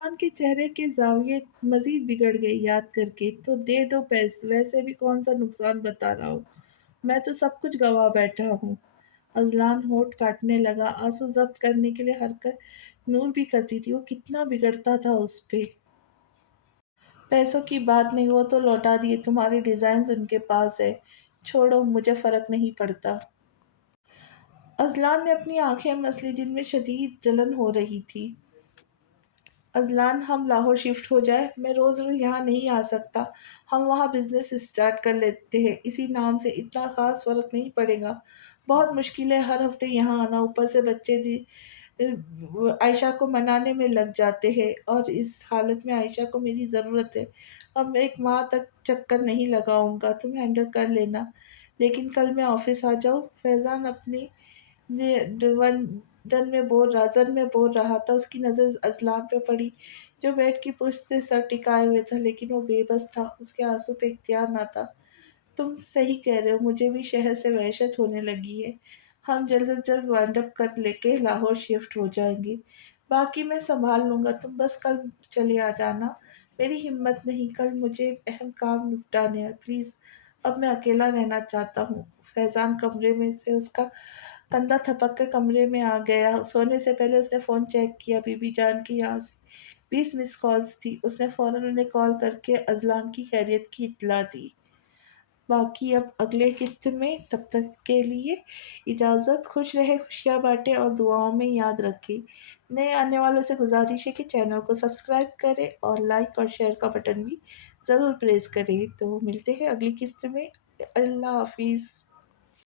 खान के चेहरे के जाविये मजीद बिगड़ गए याद करके। तो दे दो पैसे, वैसे भी कौन सा नुकसान बता रहा हूँ, मैं तो सब कुछ गवा बैठा हूँ। अजलान होठ काटने लगा, आंसू जब्त करने के लिए हरकत नूर भी करती थी, वो कितना बिगड़ता था उस पे। पैसों की बात नहीं, वो तो लौटा दिए, तुम्हारे डिजाइन उनके पास है, छोड़ो मुझे फर्क नहीं पड़ता। अजलान ने अपनी आंखें मसली जिनमें शदीद जलन हो रही थी। अजलान, हम लाहौर शिफ्ट हो जाए, मैं रोज़ रोज़ यहाँ नहीं आ सकता। हम वहाँ बिजनेस स्टार्ट कर लेते हैं, इसी नाम से इतना खास फर्क नहीं पड़ेगा। बहुत मुश्किल है हर हफ्ते यहाँ आना, ऊपर से बच्चे आयशा को मनाने में लग जाते हैं, और इस हालत में आयशा को मेरी ज़रूरत है। अब मैं एक माह तक चक्कर नहीं लगाऊंगा, तुम हैंडल कर लेना। लेकिन कल मैं ऑफिस आ जाऊँ। फैजान अपनी जन में बोल रहा था, उसकी नज़र अजलान पे पड़ी जो बेड की पुश्त से सर टिकाए हुए था, लेकिन वो बेबस था, उसके आंसू पे इख्तियार ना था। तुम सही कह रहे हो, मुझे भी शहर से वहशत होने लगी है। हम जल्द से जल्द वाइंड अप कर लेके लाहौर शिफ्ट हो जाएंगे, बाकी मैं संभाल लूंगा, तुम बस कल चले आ जाना। मेरी हिम्मत नहीं, कल मुझे अहम काम निपटाने हैं, प्लीज़। अब मैं अकेला रहना चाहता हूँ। फैजान कमरे में से उसका कंधा थपक कर कमरे में आ गया। सोने से पहले उसने फ़ोन चेक किया, बीबी जान की यहाँ से 20 मिस कॉल्स थी। उसने फ़ौरन उन्हें कॉल करके अज़लान की खैरियत की इत्तला दी। बाकी अब अगले किस्त में, तब तक के लिए इजाज़त। खुश रहे, खुशियाँ बाँटे और दुआओं में याद रखें। नए आने वालों से गुजारिश है कि चैनल को सब्सक्राइब करें और लाइक और शेयर का बटन भी ज़रूर प्रेस करें। तो मिलते हैं अगली किस्त में। अल्लाह हाफ़िज़।